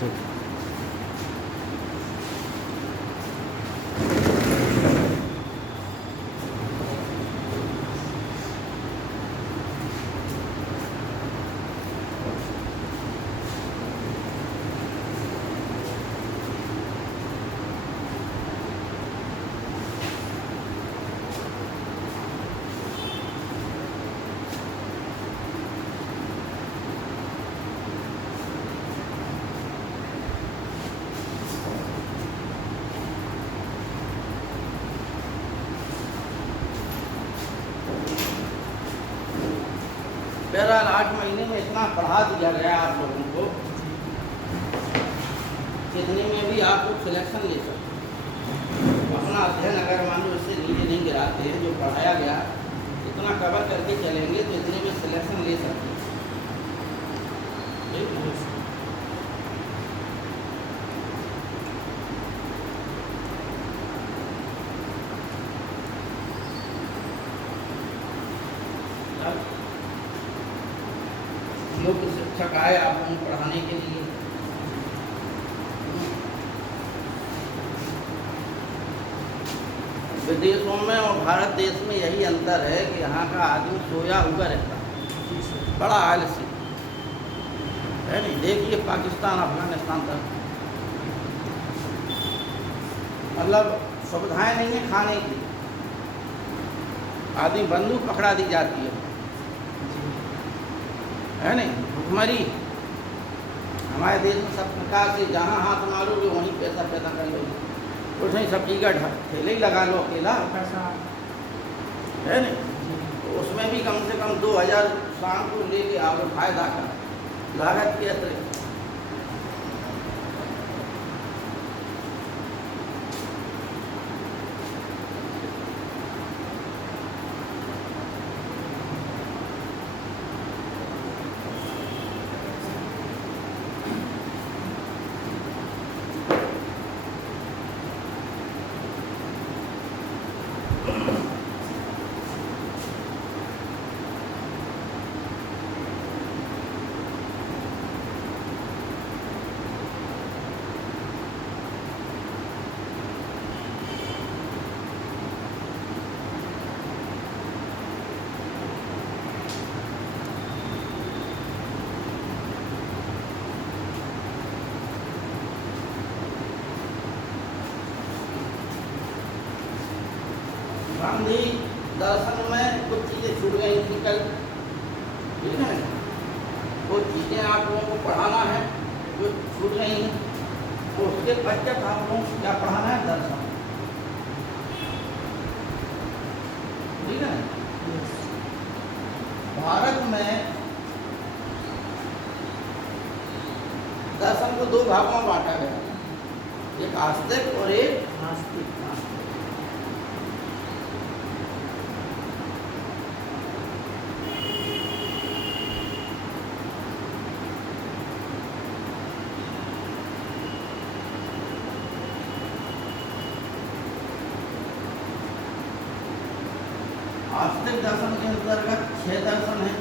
ठीक। बहरहाल 8 महीने में इतना पढ़ा दिया गया आप लोगों को, इतने में भी आप लोग सिलेक्शन ले सकते। अपना अध्ययन अगर मान लो इससे नीचे नहीं गिराते हैं, जो पढ़ाया गया इतना कवर करके चलेंगे तो इतने में सिलेक्शन ले सकते हैं। ठीक है? योग्य शिक्षक आए आप लोगों को पढ़ाने के लिए। विदेशों में और भारत देश में यही अंतर है कि यहाँ का आदमी सोया हुआ रहता है, बड़ा आलसी है। नहीं देखिए पाकिस्तान अफगानिस्तान तक मतलब सुविधाएं नहीं है खाने की, आदमी बंदूक पकड़ा दी जाती है नहीं, भुखमरी। हमारे देश में सब प्रकार से जहाँ हाथ मारोगे वहीं पैसा पैदा कर लोगे, कुछ नहीं सब्जी का ठेले ही लगा लो अकेला है नहीं, तो उसमें भी कम से कम 2000 शाम को लेके आओ, फायदा का लागत के अतिरिक्त। गांधी दर्शन में कुछ चीज़ें छूट गई थी कल, ठीक है, वो चीज़ें आप लोगों को पढ़ाना है जो छूट गई हैं, तो उसके पश्चात आप लोगों को क्या पढ़ाना है? दर्शन, ठीक है। भारत में दर्शन को 2 भागों में बांटा गया, एक आस्तिक और एक नास्तिक। आस्तिक दर्शन के अंतर्गत 6 दर्शन हैं।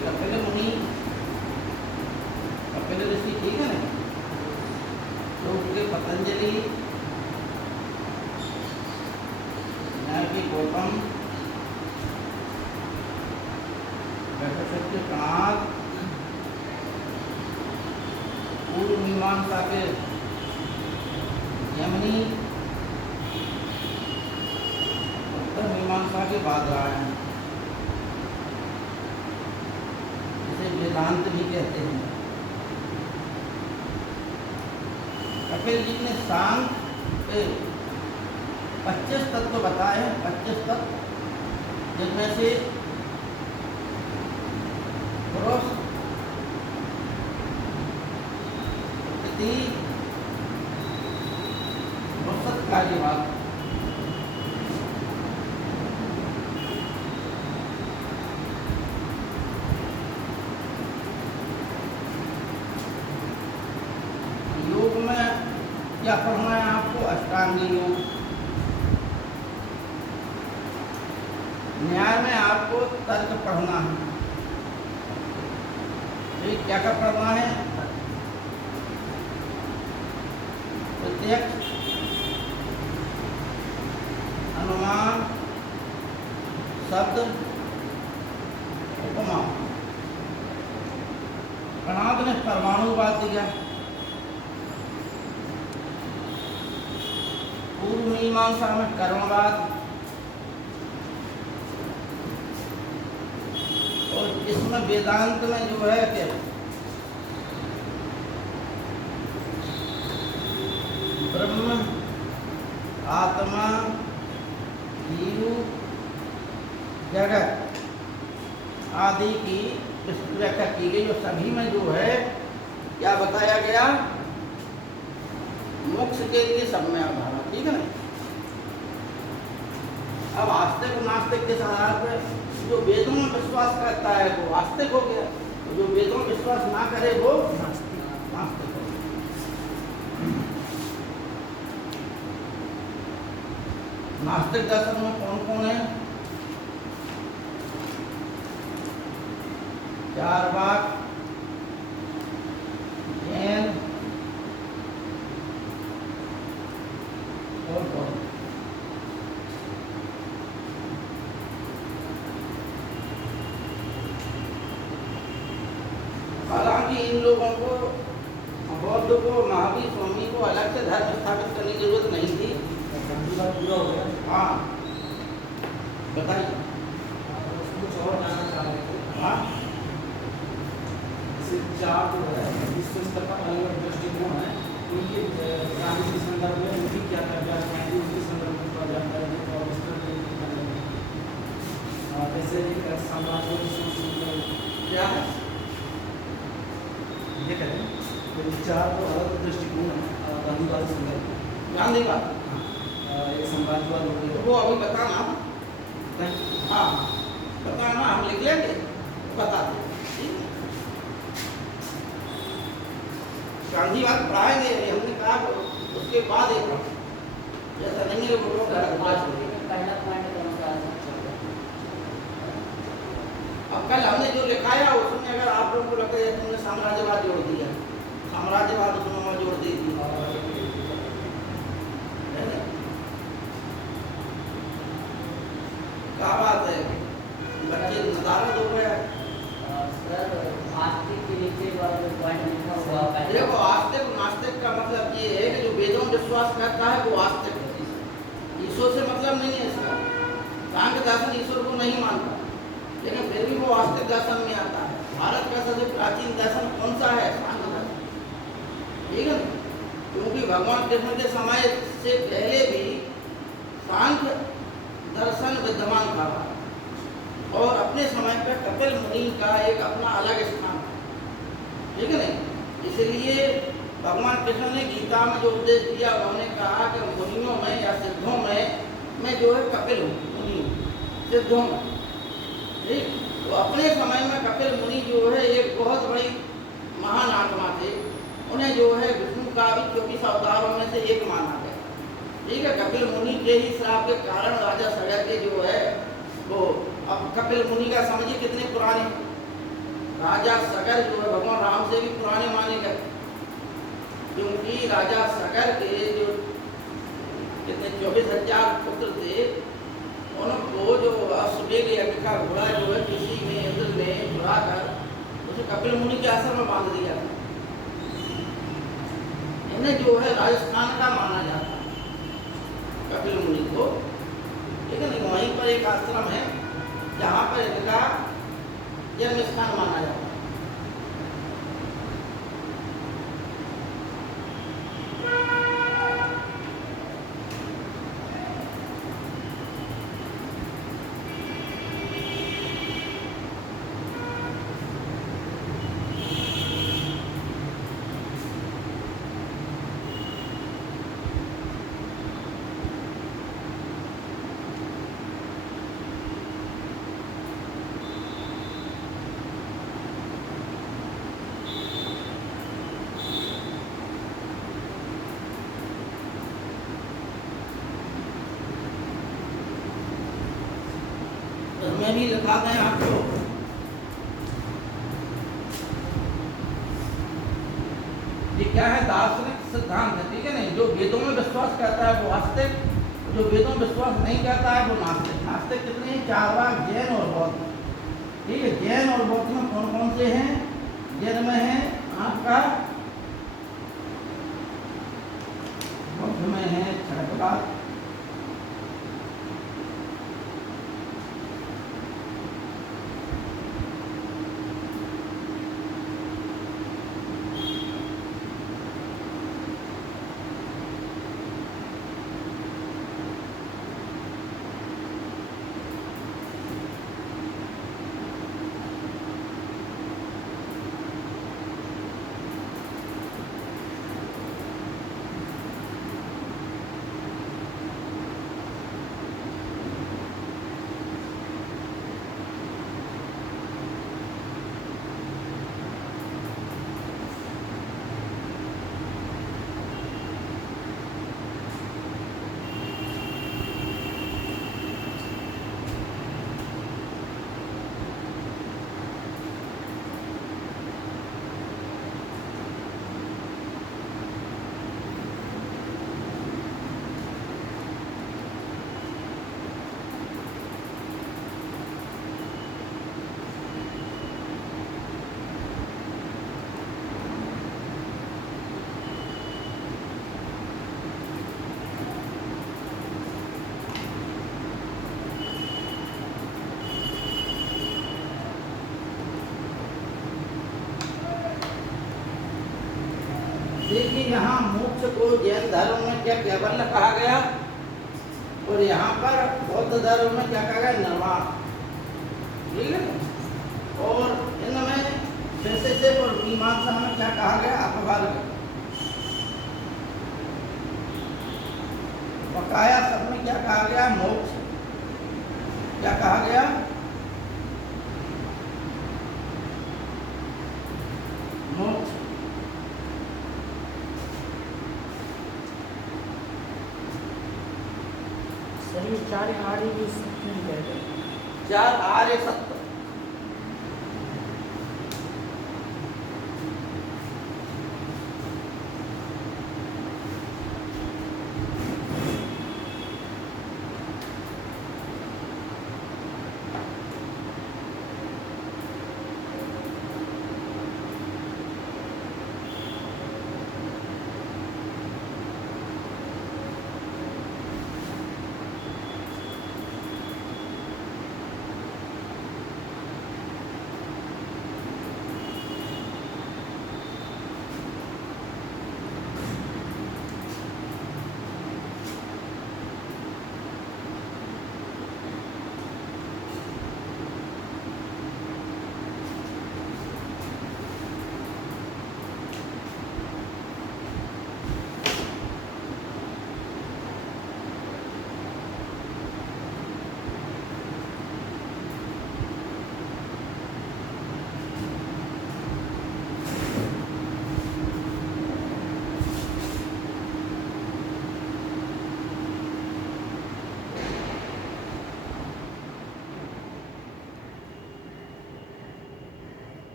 कपिल मुनि, कपिल ऋषि, ठीक है ना, तो उसके पतंजलि, के गौतम, के कणाद, पूर्व मीमांसा के यमनी, उत्तर मीमांसा के बादरायण, जिसे वेदांत भी कहते हैं। कपिल जी ने सांख्य 25 तत्व बताए हैं, 25 तत्व, जिनमें से पुरुष प्रति कार्य बात योग में क्या पढ़ना है आपको? अष्टांग योग। न्याय में आपको तर्क पढ़ना है। ठीक, क्या क्या पढ़ना है? प्रत्यक्ष, अनुमान, शब्द, उपमा। कणाद ने परमाणुवाद दिया। पूर्व मीमांसा में कर्मवाद, और इसमें वेदांत में जो है कि ब्रह्म, आत्मा, जीव, जगत आदि की व्याख्या की गई। और सभी में जो है क्या बताया गया? मोक्ष के लिए सब में आधार। ठीक है ना? अब आस्तिक और नास्तिक के आधार पर जो वेदों में विश्वास करता है वो आस्तिक हो गया, तो जो वेदों में विश्वास ना करे वो नास्तिक हो गया। नास्तिक दर्शन में कौन कौन है? चारवाक, जैन और कौन? हालांकि इन लोगों को, बौद्ध को, महावीर स्वामी को अलग से धर्म स्थापित करने की जरूरत नहीं थी। पूरा हो गया। हाँ, बताइए। कुछ और जानना चाह रहे थे। हाँ, जैसे चार जो है विश्व स्तर पर अलग अलग दृष्टिकोण है, उनके गांधी के संदर्भ में उनकी क्या व्याख्या है, उनके संदर्भ में थोड़ा जानकारी दें और विस्तृत जैसे साम्राज्यवादी संस्कृति क्या है? ये कहते हैं चार तो अलग दृष्टिकोण है गांधीवादी संदर्भ। गांधीवाद एक साम्राज्यवाद हो गया, वो अभी बताना। हाँ, बताना, हम लिख लेंगे, बता दें। गांधीवाद पढ़ाएंगे, हमने कहा उसके बाद एक जैसा नहीं है वो लोग पहला पॉइंट कौन सा है? अब कल हमने जो लिखाया उसमें अगर आप लोगों को लगता है तुमने साम्राज्यवाद जोड़ दिया, साम्राज्यवाद उसमें जोड़ दी थी, क्या बात है? बच्चे नदारत हो गया। सर आस्तिक के नीचे वाला पॉइंट लिखा हुआ है। देखो, आस्तिक नास्तिक का मतलब ये है कि जो वेदों में विश्वास करता है वो आस्तिक है। ईश्वर से मतलब नहीं है इसका। सांख्य दर्शन ईश्वर को नहीं मानता, लेकिन फिर भी वो आस्तिक दर्शन में आता है। भारत का सबसे प्राचीन दर्शन कौन सा है? सांख्य दर्शन। ठीक है, क्योंकि भगवान कृष्ण के समय से पहले भी सांख्य दर्शन विद्यमान था, और अपने समय पर कपिल मुनि का एक अपना अलग स्थान था। ठीक है नहीं? इसलिए भगवान कृष्ण ने गीता में जो उपदेश दिया, उन्होंने कहा कि मुनियों में या सिद्धों में मैं जो है कपिल हूँ, मुनि हूँ, सिद्धों में। ठीक, तो अपने समय में कपिल मुनि जो है एक बहुत बड़ी महान आत्मा थे। उन्हें जो है विष्णु का भी 24 अवतारों में से एक माना गया। ठीक है, कपिल मुनि के ही श्राप के कारण राजा सगर के जो है वो, अब कपिल मुनि का समझिए कितने पुराने, राजा सगर जो है भगवान राम से भी पुराने माने गए, क्योंकि राजा सगर के जो कितने 24,000 पुत्र थे, उनको जो अश्वमेध यज्ञ का घोड़ा जो है किसी में इंद्र ने चुरा कर उसे कपिल मुनि के आश्रम में बांध दिया था। इन्हें जो है राजस्थान का माना जाता है कपिल मुनि को। लेकिन वहीं पर एक आश्रम है जहाँ पर इनका जन्म स्थान माना जाता है। मैं भी लिखा दें आपको। ये क्या है? दार्शनिक सिद्धांत है, ठीक है नहीं? जो वेदों में विश्वास करता है वो आस्तिक, जो वेदों में विश्वास नहीं करता है वो नास्तिक। नास्तिक कितने हैं? 4 भाग, जैन और बौद्ध। ठीक है, जैन और बौद्ध में कौन कौन से हैं? जैन में है आपका, बौद्ध में है क्षणप्रकाश, देखिए यहाँ मोक्ष को जैन धर्म में क्या कैवल्य कहा गया, और यहाँ पर बौद्ध धर्म में क्या कहा गया? निर्वाण। ठीक है, और इनमें सिंथेसिस और मीमांसा में क्या कहा गया? अपवर्ग। बकाया सब में क्या कहा गया? मोक्ष। क्या कहा गया? मोक्ष। सही 4 आर्य भी सत्य नहीं कहते। 4 आर्य सत्य।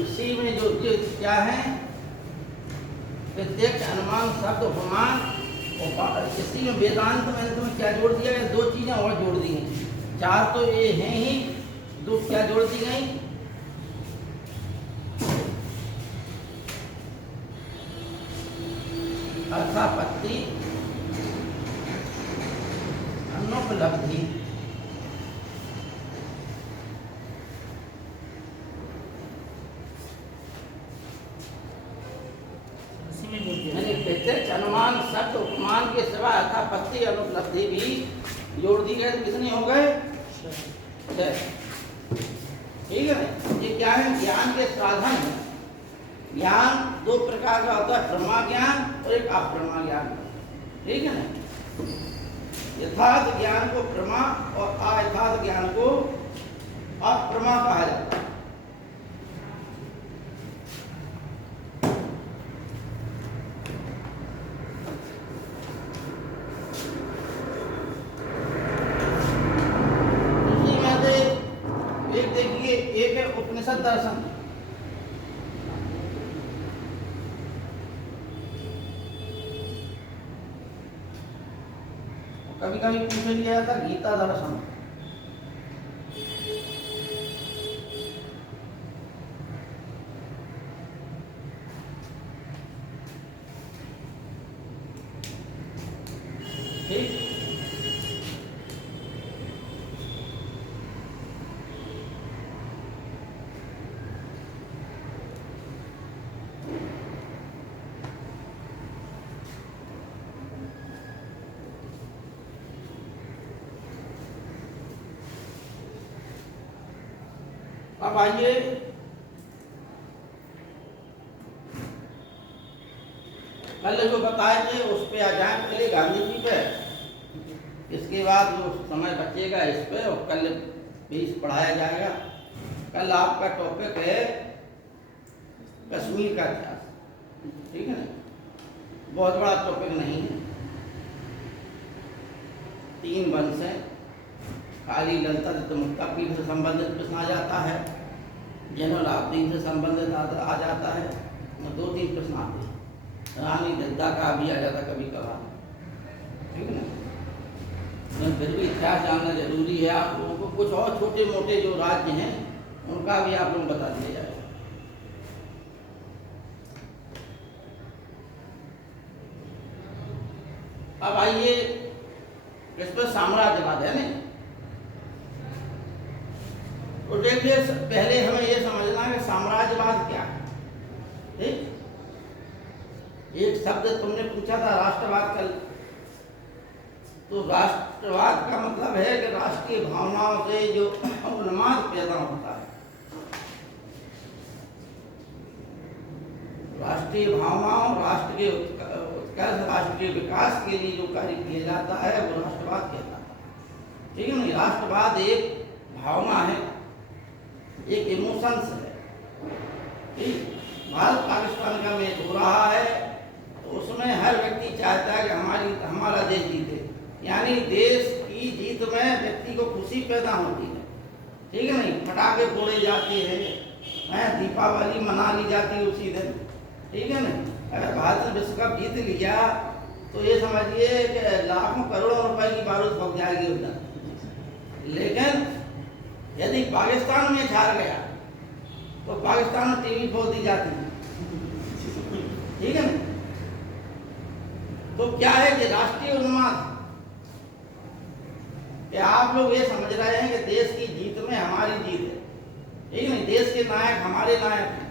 इसी में जो क्या है? प्रत्यक्ष, अनुमान, शब्द, उपमान, और इसी में वेदांत में अंत में क्या जोड़ दिया गया? 2 चीजें और जोड़ दी हैं। 4 तो ये हैं ही, 2 क्या जोड़ दी गई? अर्थापत्ति अनुपलब्धि। इसी में बोल दिया यानी प्रत्यक्ष अनुमान शब्द उपमान के सिवा यथापत्ति अनुपलब्धि भी जोड़ दी गए तो कितने हो गए? छह। ठीक है ना? ये क्या है? ज्ञान के साधन है। ज्ञान दो प्रकार का होता है, प्रमा ज्ञान और एक अप्रमा ज्ञान। ठीक है ना? यथार्थ ज्ञान को प्रमा और अयथार्थ ज्ञान को अप्रमा कहा जाता है। इसी में से एक देखिए, एक है उपनिषद दर्शन। कभी कभी पूछ लिया जाता है गीता दर्शन। ठीक, अब आइए कल जो बताए थे उस पे आ जाए पहले गांधी जी पे, इसके बाद जो समय बचेगा इस पे, और कल भी पढ़ाया जाएगा। कल आपका टॉपिक है कश्मीर का इतिहास। ठीक है ना? बहुत बड़ा टॉपिक नहीं है, 3 वंश है। खाली ललिता मुक्ता पीठ से संबंधित प्रश्न आ जाता है, जैनुलाब्दीन से संबंधित आ जाता है, 2-3 प्रश्न आते हैं। रानी दद्दा का भी आ जाता कभी कभार। ठीक है ना? तो फिर भी इतिहास जानना जरूरी है आप लोगों को। कुछ और छोटे मोटे जो राज्य हैं उनका भी आप लोग बता दिया जाएगा। अब आइए इस पर साम्राज्यवाद है नहीं। तो देखिए, पहले हमें यह समझना है कि साम्राज्यवाद क्या है। ठीक, एक शब्द तुमने पूछा था राष्ट्रवाद कल, तो राष्ट्रवाद का मतलब है कि राष्ट्रीय भावनाओं से जो उन्माद पैदा होता है, राष्ट्रीय भावनाओं, राष्ट्र के उत्कर्ष, राष्ट्र के विकास के लिए जो कार्य किया जाता है वो राष्ट्रवाद कहलाता है। ठीक है ना? राष्ट्रवाद एक भावना है, एक इमोशंस है। ठीक, भारत पाकिस्तान का मैच हो रहा है तो उसमें हर व्यक्ति चाहता है कि हमारा देश जीते, यानी देश की जीत में व्यक्ति को खुशी पैदा होती है। ठीक है नहीं? पटाखे फोड़े जाते हैं, दीपावली मना ली जाती है उसी दिन। ठीक है नहीं? अगर भारत ने विश्व कप जीत लिया तो ये समझिए कि लाखों करोड़ों रुपए की बारूद फूक जाएगी उधर। लेकिन यदि पाकिस्तान में हार गया तो पाकिस्तान में टीवी फोड़ दी जाती है। ठीक है ना? तो क्या है कि राष्ट्रीय उन्माद, कि आप लोग ये समझ रहे हैं कि देश की जीत में हमारी जीत है। ठीक है नहीं? देश के नायक हमारे नायक हैं।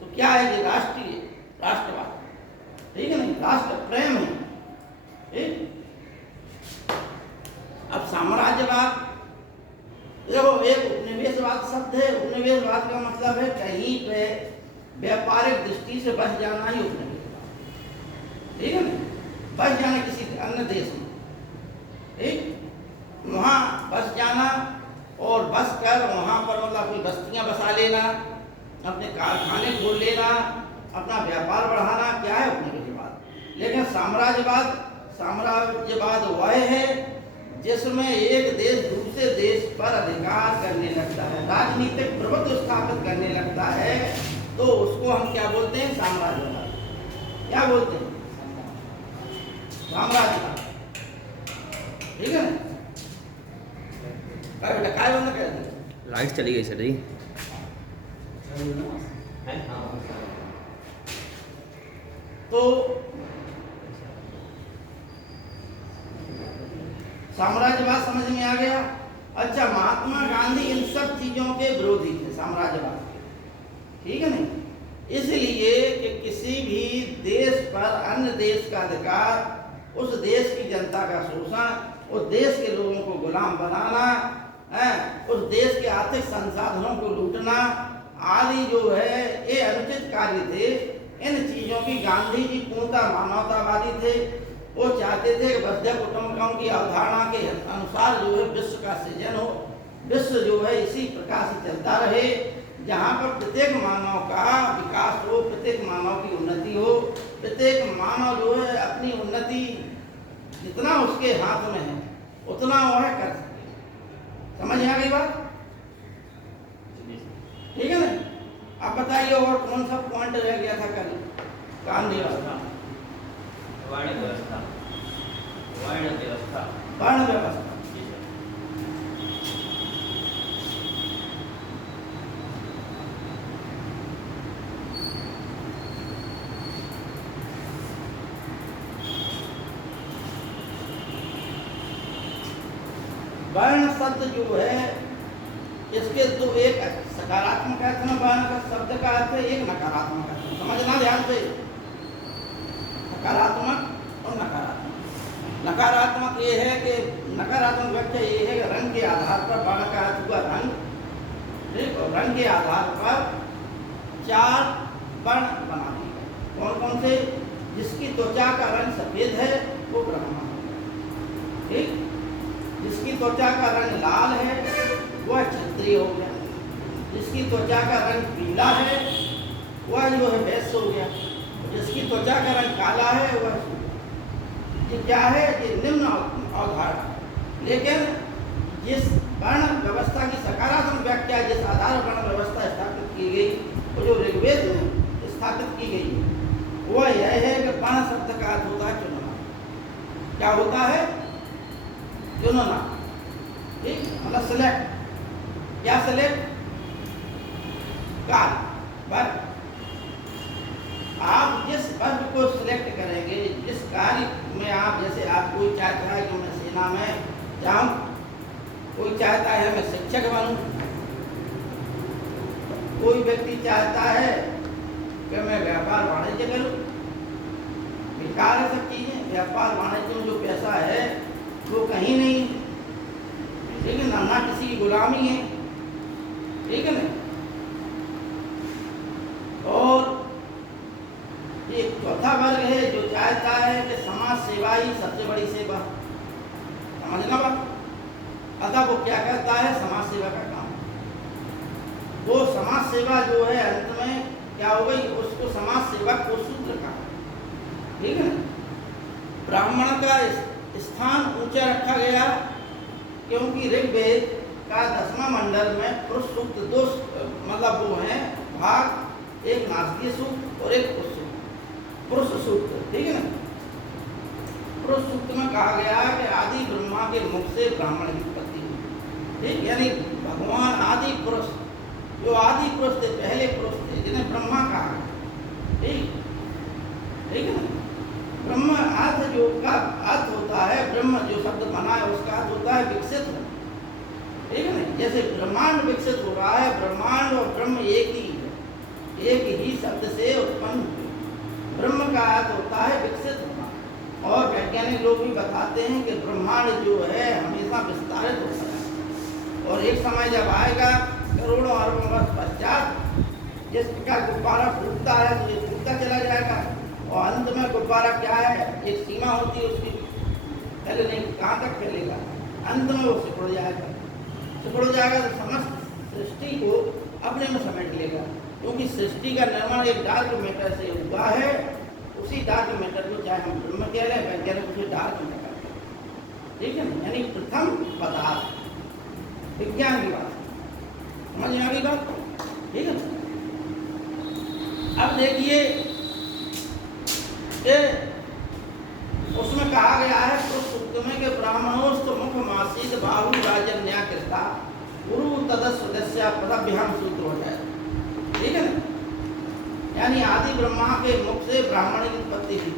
तो क्या है कि राष्ट्रवाद। ठीक है नहीं? राष्ट्र प्रेम है। ठीक, अब साम्राज्यवाद, देखो एक उपनिवेशवाद शब्द है। उपनिवेशवाद का मतलब है कहीं पे व्यापारिक दृष्टि से बस जाना ही उपनिवेशवाद। ठीक है ना? बस जाना किसी अन्य देश में, ठीक, वहाँ बस जाना और बस कर वहाँ पर मतलब अपनी बस्तियाँ बसा लेना, अपने कारखाने खोल लेना, अपना व्यापार बढ़ाना, क्या है उपनिवेशवाद। लेकिन साम्राज्यवाद वह है जिसमें एक देश दूसरे देश पर अधिकार करने लगता है, राजनीतिक प्रभुत्व स्थापित करने लगता है, तो उसको हम क्या बोलते हैं? साम्राज्यवाद। क्या बोलते हैं? साम्राज्यवाद। ठीक है ना? काय बंद कर दे, लाइट चली गई सर जी। तो साम्राज्यवाद समझ में आ गया। अच्छा, महात्मा गांधी इन सब चीजों के विरोधी थे, साम्राज्यवाद के, ठीक है नहीं। इसलिए कि किसी भी देश पर अन्य देश का अधिकार, उस देश की जनता का शोषण, उस देश के लोगों को गुलाम बनाना, उस देश के आर्थिक संसाधनों को लूटना आदि जो है ये अनुचित कार्य थे। इन चीजों की गांधी जी पूर्णतः मानवतावादी थे। वो चाहते थे कि वसुधैव कुटुंबकम की अवधारणा के अनुसार जो है विश्व का सृजन हो, विश्व जो है इसी प्रकार से चलता रहे, जहाँ पर प्रत्येक मानव का विकास हो, प्रत्येक मानव की उन्नति हो, प्रत्येक मानव जो है अपनी उन्नति जितना उसके हाथ में है उतना वह कर सके। समझ आ गई बात? ठीक है ना। आप बताइए और कौन सा पॉइंट रह गया था कल? गांधी व्यवस्था, वर्ण व्यवस्था, वर्ण व्यवस्था, वर्ण व्यवस्था। वर्ण शब्द जो है इसके दो, एक सकारात्मक अर्थ में वर्ण का शब्द का अर्थ है, एक नकारात्मक अर्थ। समझना ध्यान से, सकारात्मक और नकारात्मक। नकारात्मक ये है कि नकारात्मक व्याख्या ये है कि रंग के आधार पर वर्ण का अर्थ हुआ रंग, ठीक, और रंग के आधार पर चार वर्ण बना दिए। कौन कौन से? जिसकी त्वचा का रंग सफेद है वो ब्राह्मण, ठीक, जिसकी त्वचा का रंग लाल है वह क्षत्रिय हो गया, जिसकी त्वचा का रंग पीला है वह जो है वैश्य हो गया, जिसकी त्वचा का रंग काला है वह। ये क्या है? ये निम्न अवधारणा। लेकिन जिस वर्ण व्यवस्था की सकारात्मक व्याख्या, जिस आधार वर्ण व्यवस्था स्थापित की गई, वो जो ऋग्वेद में स्थापित की गई, वह यह है कि वर्ण शब्द का अर्थ होता है चुनना। क्या होता है? चुनना, ठीक, मतलब सिलेक्ट। क्या सिलेक्ट? कार्य, वर्ग। आप जिस वर्ग को सिलेक्ट करेंगे, जिस कार्य में आप, जैसे आप कोई चाहता है कि मैं सेना में जाऊं, कोई चाहता है मैं शिक्षक बनूं, कोई व्यक्ति चाहता है कि मैं व्यापार वाणिज्य करूं। बेकार है सब चीजें। व्यापार वाणिज्य में जो पैसा है वो कहीं नहीं, ठीक है ना, ना किसी की गुलामी है, ठीक है ना। और एक चौथा वर्ग है जो चाहता है कि समाज सेवा ही सबसे बड़ी सेवा। समझना बात? अतः वो क्या करता है? समाज सेवा का काम। वो समाज सेवा जो है अंत में क्या हो गई? उसको समाज सेवक को शूद्र कहा, ठीक है ना। ब्राह्मण का स्थान ऊंचा रखा गया क्योंकि ऋग्वेद का 10वां मंडल में पुरुष सूक्त दो मतलब वो हैं भाग, एक नास्तीय सूक्त और एक पुरुष सूक्त, ठीक है ना। पुरुष सूक्त में कहा गया कि आदि ब्रह्मा के मुख से ब्राह्मण की उत्पत्ति हुई, ठीक, यानी भगवान आदि पुरुष, जो आदि पुरुष थे, पहले पुरुष थे, जिन्हें ब्रह्मा कहा, ठीक, ठीक है ना। ब्रह्म अर्थ जो का अर्थ होता है, ब्रह्म जो शब्द बना है उसका अर्थ होता है विकसित हो, ठीक है ना। जैसे ब्रह्मांड विकसित हो रहा है, ब्रह्मांड और ब्रह्म एक ही है, एक ही शब्द से उत्पन्न हुए। ब्रह्म का अर्थ होता है विकसित होना। और वैज्ञानिक लोग भी बताते हैं कि ब्रह्मांड जो है हमेशा विस्तारित होता है, और एक समय जब आएगा करोड़ों अरबों वर्ष पश्चात, जिस प्रकार गुब्बारा फूटता है तो ये फूटता चला जाएगा, और अंत में गुब्बारा क्या है? एक सीमा होती है उसकी, फैलने कहाँ तक फैलेगा, अंत में वो सिकुड़ जाएगा। सिकुड़ जाएगा तो समस्त सृष्टि को अपने में समेट लेगा, क्योंकि सृष्टि का निर्माण एक डार्क मैटर से हुआ है। उसी डार्क मैटर को चाहे हम ब्रह्म कह रहे हैं, वैज्ञानिक उसे डार्क मैटर, ठीक है ना, यानी प्रथम पदार्थ, विज्ञान की बात समझ में आ गई बात, ठीक है। अब देखिए उसमें कहा गया है पुरुष सूक्त में कि ब्राह्मणोस्त मुख मासीद बाहु राजन न्याय कृता गुरु तदस्वदस्य पदभ्याम सूत्र हो जाए, ठीक है ना। यानी आदि ब्रह्मा के मुख से ब्राह्मण की उत्पत्ति हुई।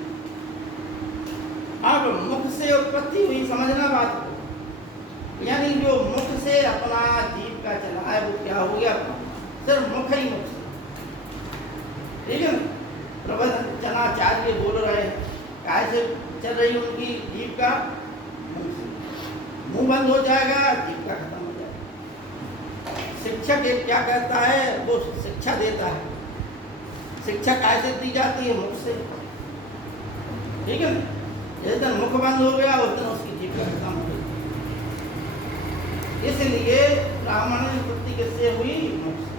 अब मुख से उत्पत्ति हुई, समझना बात को, यानी जो मुख से अपना जीव का चला है वो क्या हो गया, सिर्फ मुख ही मुख से, ठीक है ना। प्रवचनाचार्य बोल रहे हैं, कैसे चल रही उनकी जीव का, मुंह से। मुंह बंद हो जाएगा, जीव का खत्म हो जाएगा। शिक्षक एक क्या कहता है, वो शिक्षा देता है। शिक्षा कैसे दी जाती है, मुख से, ठीक है ना। जिस दिन मुख बंद हो गया उस दिन उसकी जीव का खत्म हो गई। इसलिए ब्राह्मण की उत्पत्ति किससे हुई, मुख से,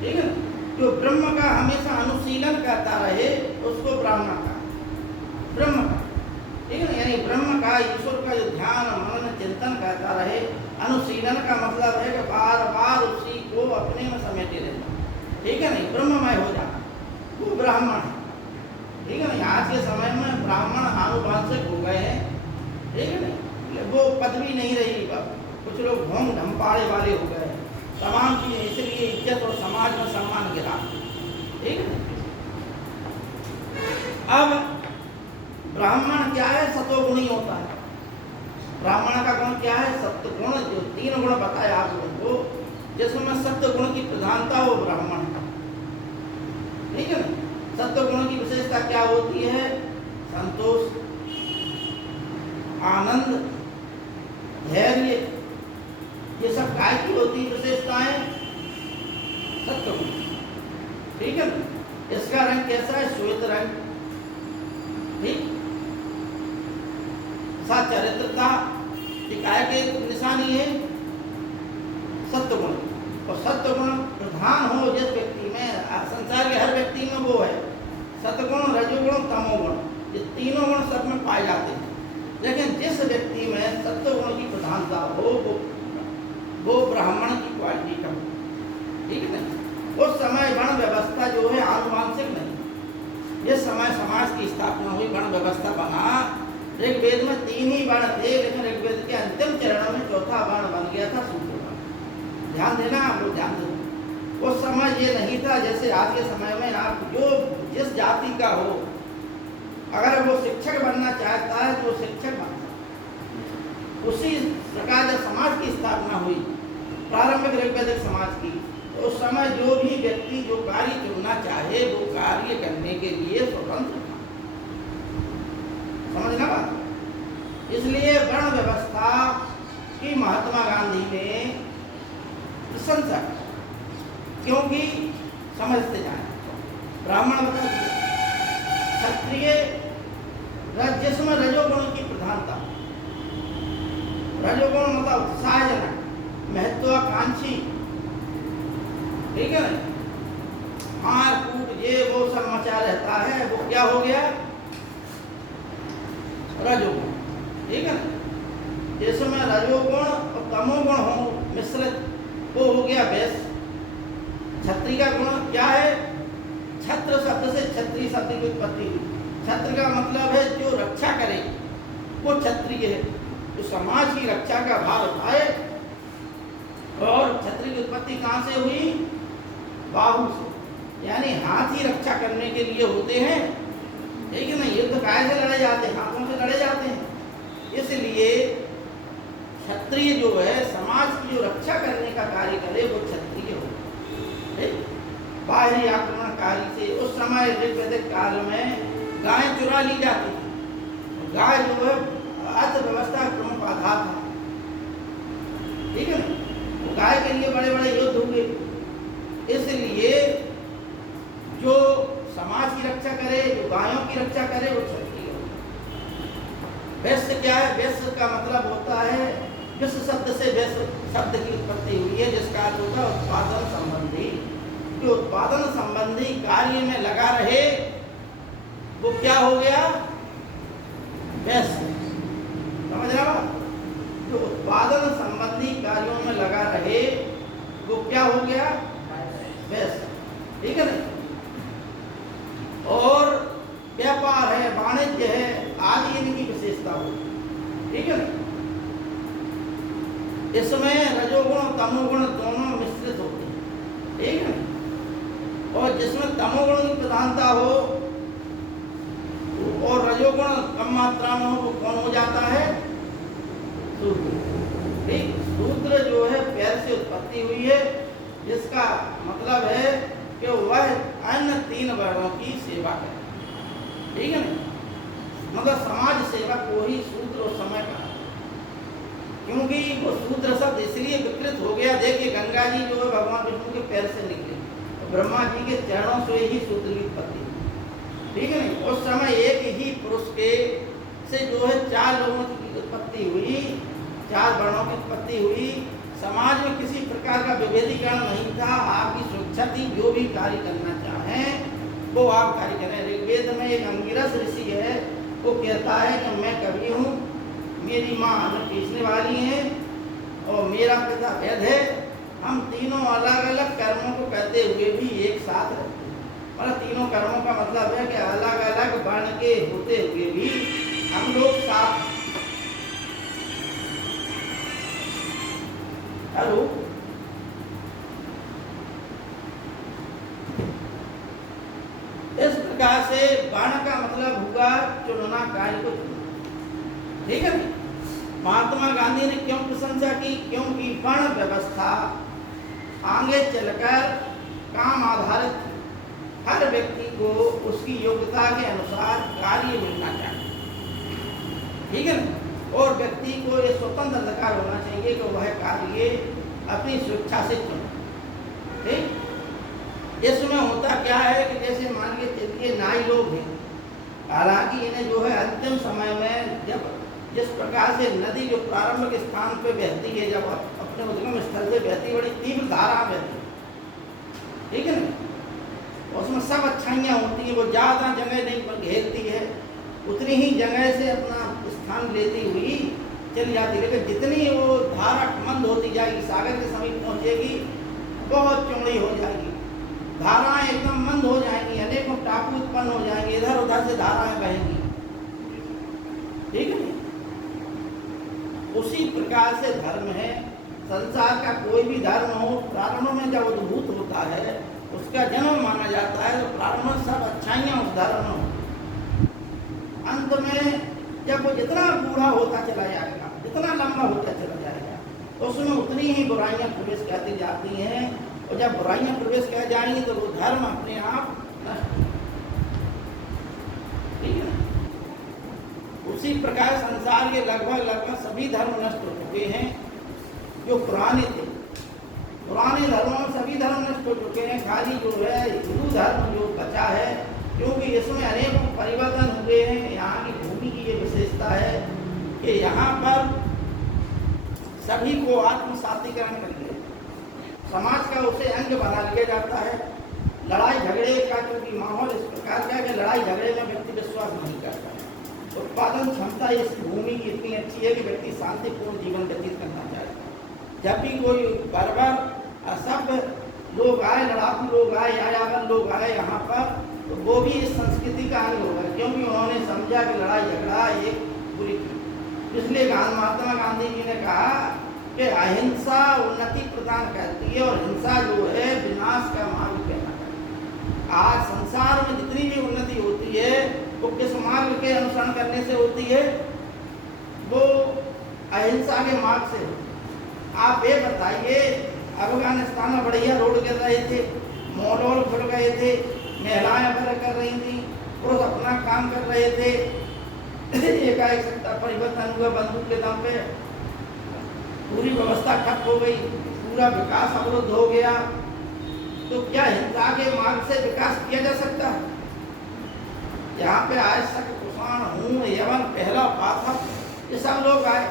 ठीक है ना। जो ब्रह्म का हमेशा अनुशीलन करता रहे उसको ब्राह्मण का, ब्रह्म का, ठीक है ना। यानी ब्रह्म का, ईश्वर का जो ध्यान मनन चिंतन करता रहे, अनुशीलन का मतलब है कि बार बार उसी को अपने में समेटे रहना, ठीक है ना, ब्रह्ममय हो जाना, वो ब्राह्मण है, ठीक है ना। आज के समय में ब्राह्मण आनुवांशिक हो गए हैं, ठीक है ना, वो पदवी नहीं रही, कुछ लोग भोंग ढम्पाड़े वाले हो गए, तमाम चीजें, इसलिए इज्जत और समाज में सम्मान गिरा, ठीक है। अब ब्राह्मण क्या है, सतोगुणी होता है। ब्राह्मण का गुण क्या है, सत्य गुण। जो 3 गुण बताए आप लोगों को, जिसमें सत्य गुण की प्रधानता हो ब्राह्मण का, ठीक है ना। सत्य गुण की विशेषता क्या होती है, संतोष, आनंद, धैर्य, ये सब काय की होती विशेषताएं, सत्य गुण, ठीक है ना। इसका रंग कैसा है, श्वेत रंग, ठीक। सचरित्रता काय के निशानी है, सत्य गुण। और सत्य गुण प्रधान हो जिस व्यक्ति में, संसार के हर व्यक्ति में वो है, सतगुण, रजोगुण, तमोगुण, ये तीनों गुण सब में पाए जाते हैं। लेकिन जिस व्यक्ति में सत्य गुण की प्रधानता हो वो ब्राह्मण की क्वालिटी का हो, ठीक है ना। उस समय वर्ण व्यवस्था जो है आनुवांशिक नहीं। जिस समय समाज की स्थापना हुई, वर्ण व्यवस्था बना, ऋग्वेद में 3 ही वर्ण थे, लेकिन ऋग्वेद के अंतिम चरण में चौथा वर्ण बन गया था शूद्र वर्ण। ध्यान देना आप लोग, ध्यान देना। उस समय ये नहीं था जैसे आज के समय में आप जो जिस जाति का हो, अगर वो शिक्षक बनना चाहता है तो वो शिक्षक बनता है। उसी प्रकार जब समाज की स्थापना हुई, प्रारंभिक ऋग्वैदिक समाज की, तो उस समय जो भी व्यक्ति जो कार्य चुनना चाहे वो कार्य करने के लिए स्वतंत्र था, समझना बात। इसलिए वर्ण व्यवस्था की महात्मा गांधी ने प्रशंसा, क्योंकि समझते जाए, ब्राह्मण बता क्षत्रिय, जिसमें रजोगुण की प्रधानता, रजोगुण मतलब उत्साहजनक, महत्वाकांक्षी, ठीक है ना, मार कूट ये वो सब मचा रहता है, वो क्या हो गया, रजोगुण, ठीक है ना। जिसमें रजोगुण और तमोगुण हो मिश्रित, वो हो गया वैश्य। क्षत्रिय का गुण क्या है, छत्र शब्द से क्षत्रिय शब्द की उत्पत्ति हुई। छत्र का मतलब है जो रक्षा करे, वो क्षत्रिय है, जो समाज की रक्षा का भार उठाए। और क्षत्रिय की उत्पत्ति कहाँ से हुई, बाहु से, यानी हाथ ही रक्षा करने के लिए होते हैं, ठीक है ना। युद्ध काय से लड़े जाते हैं, हाथों से लड़े जाते हैं। इसलिए क्षत्रिय जो है समाज की जो रक्षा करने का कार्य करे वो क्षत्रिय हो, ठीक। बाहरी आक्रमणकारी से उस समय ऋग्वैदिक काल में गाय चुरा ली जाती थी। गाय जो है अर्थव्यवस्था का प्रमुख आधार था, ठीक है ना। तो गाय के लिए बड़े बड़े युद्ध हुए। इसलिए जो समाज की रक्षा करे, जो गायों की रक्षा करे, वो क्षत्रिय हो। वैश्य क्या है, वैश्य का मतलब होता है, विश्व शब्द से वैश्य शब्द की उत्पत्ति हुई है, जिसका अर्थ होता है उत्पादन संबंधी। जो उत्पादन संबंधी कार्य में लगा रहे वो क्या हो गया, वैश्य। समझ रहा बात। जो उत्पादन संबंधी कार्यों में लगा रहे वो क्या हो गया, वैश्य, ठीक है ना। और व्यापार है, वाणिज्य है, आदि इनकी विशेषता हो, ठीक है ना। इसमें रजोगुण और तमोगुण दोनों मिश्रित होते हैं, ठीक है। और जिसमें तमोगुण की प्रधानता हो और रजोगुण कम मात्रा में हो, वो कौन हो जाता है, सूर्य, ठीक। उत्पत्ति हुई है, जिसका मतलब है कि वह अन्य 3 वर्णों की सेवा करे। ठीक है ना, मतलब समाज सेवा को ही शूद्र और समय कहा, क्योंकि वो शूद्र शब्द इसलिए विकृत हो गया। देखिए गंगा जी जो है भगवान विष्णु के पैर से निकली, तो ब्रह्मा जी के चरणों से ही शूद्र की उत्पत्ति। ठीक है ना, उस समय एक ही पुरुष के से जो है 4 लोगों की उत्पत्ति हुई, 4 वर्णों की उत्पत्ति हुई। समाज में किसी प्रकार का विभेदीकरण नहीं था। आपकी सुरक्षा थी, जो भी कार्य करना चाहें वो आप कार्य करें। ऋग्वेद में एक अंगिरस ऋषि है, वो कहता है कि मैं कवि हूँ, मेरी माँ हमें पीसने वाली हैं और मेरा पिता वैद्य है। हम तीनों अलग अलग कर्मों को करते हुए भी एक साथ रहते हैं। मतलब तीनों कर्मों का मतलब है कि अलग अलग वर्ण के होते हुए भी हम लोग साथ। हेलो, इस प्रकार से वर्ण का मतलब हुआ चुनना, कार्य को चुनना। ठीक है, महात्मा गांधी ने क्यों प्रशंसा की? क्योंकि वर्ण व्यवस्था आगे चलकर काम आधारित थी। हर व्यक्ति को उसकी योग्यता के अनुसार कार्य मिलना चाहिए। ठीक है ना, और व्यक्ति को ये स्वतंत्र अधिकार होना चाहिए कि वह कार्य अपनी स्वेच्छा से चुने। ठीक, इसमें होता क्या है कि जैसे मान के चलिए नाई लोग हैं, हालांकि इन्हें जो है अंतिम समय में जब जिस प्रकार से नदी जो प्रारंभिक स्थान पे बहती है, जब अपने उद्गम स्थल से बहती, बड़ी तीव्र धारा बहती है। ठीक है ना, उसमें सब अच्छाइयाँ होती हैं, वो ज़्यादा जगह नहीं घेरती है, उतनी ही जगह से अपना स्थान लेती हुई चली जाती। लेकिन जितनी वो धारा मंद होती जाएगी, सागर के समीप पहुँचेगी, बहुत चौड़ी हो जाएगी, धाराएं एकदम मंद हो जाएंगी, अनेकों टापू उत्पन्न हो जाएंगे, इधर उधर से धाराएं बहेंगी। ठीक है, उसी प्रकार से धर्म है। संसार का कोई भी धर्म हो, प्रारंभ में जब उद्भूत होता है, उसका जन्म माना जाता है, तो प्रारंभ में सब अच्छाइयाँ उस धर्म में हो। अंत में जब वो जितना बूढ़ा होता चला जाएगा, जितना लंबा होता चला जाएगा, तो उसमें उतनी ही बुराइयां प्रवेश करती जाती हैं। और जब बुराइयां प्रवेश कर जाएंगी तो वो धर्म अपने आप नष्ट। ठीक है, उसी प्रकार संसार के लगभग सभी धर्म नष्ट हो चुके हैं जो पुराने थे। पुराने धर्मों में सभी धर्म नष्ट हो चुके हैं, खाली जो है हिंदू धर्म जो बचा है, क्योंकि इसमें अनेकों परिवर्तन हुए हैं। यहाँ की भूमि की ये विशेषता है कि यहाँ पर सभी को आत्मसातीकरण कर लिया, समाज का उसे अंग बना लिया जाता है। लड़ाई झगड़े का क्योंकि माहौल इस प्रकार का है कि लड़ाई झगड़े में व्यक्ति विश्वास नहीं करता है। उत्पादन क्षमता इस भूमि की इतनी अच्छी है कि व्यक्ति शांतिपूर्ण जीवन व्यतीत करना चाहता है। जब भी कोई बर्बर असभ्य लोग आए, लड़ाकू लोग आए, यायावर लोग आए यहाँ पर, तो वो भी इस संस्कृति का अंग होगा, क्योंकि उन्होंने समझा कि लड़ाई झगड़ा एक बुरी चीज। इसलिए महात्मा गांधी जी ने कहा कि अहिंसा उन्नति प्रदान करती है और हिंसा जो है विनाश का मार्ग पैदा करती है। आज संसार में जितनी भी उन्नति होती है वो किस मार्ग के अनुसरण करने से होती है? वो अहिंसा के मार्ग से होती है। आप ये बताइए, अफगानिस्तान में बढ़िया रोड कर रहे थे, मॉल खुल गए थे, महिलाएं अपना कर रही थी, पुरुष अपना काम कर रहे थे, एकाएक सत्ता परिवर्तन हुआ, बंदूक के दम पे पूरी व्यवस्था ठप हो गई, पूरा विकास अवरुद्ध हो गया। तो क्या हिंसा के मार्ग से विकास किया जा सकता है? यहाँ पे आज तक कुषाण, हूण, यवन, पहला, पाथर, ये सब लोग आए,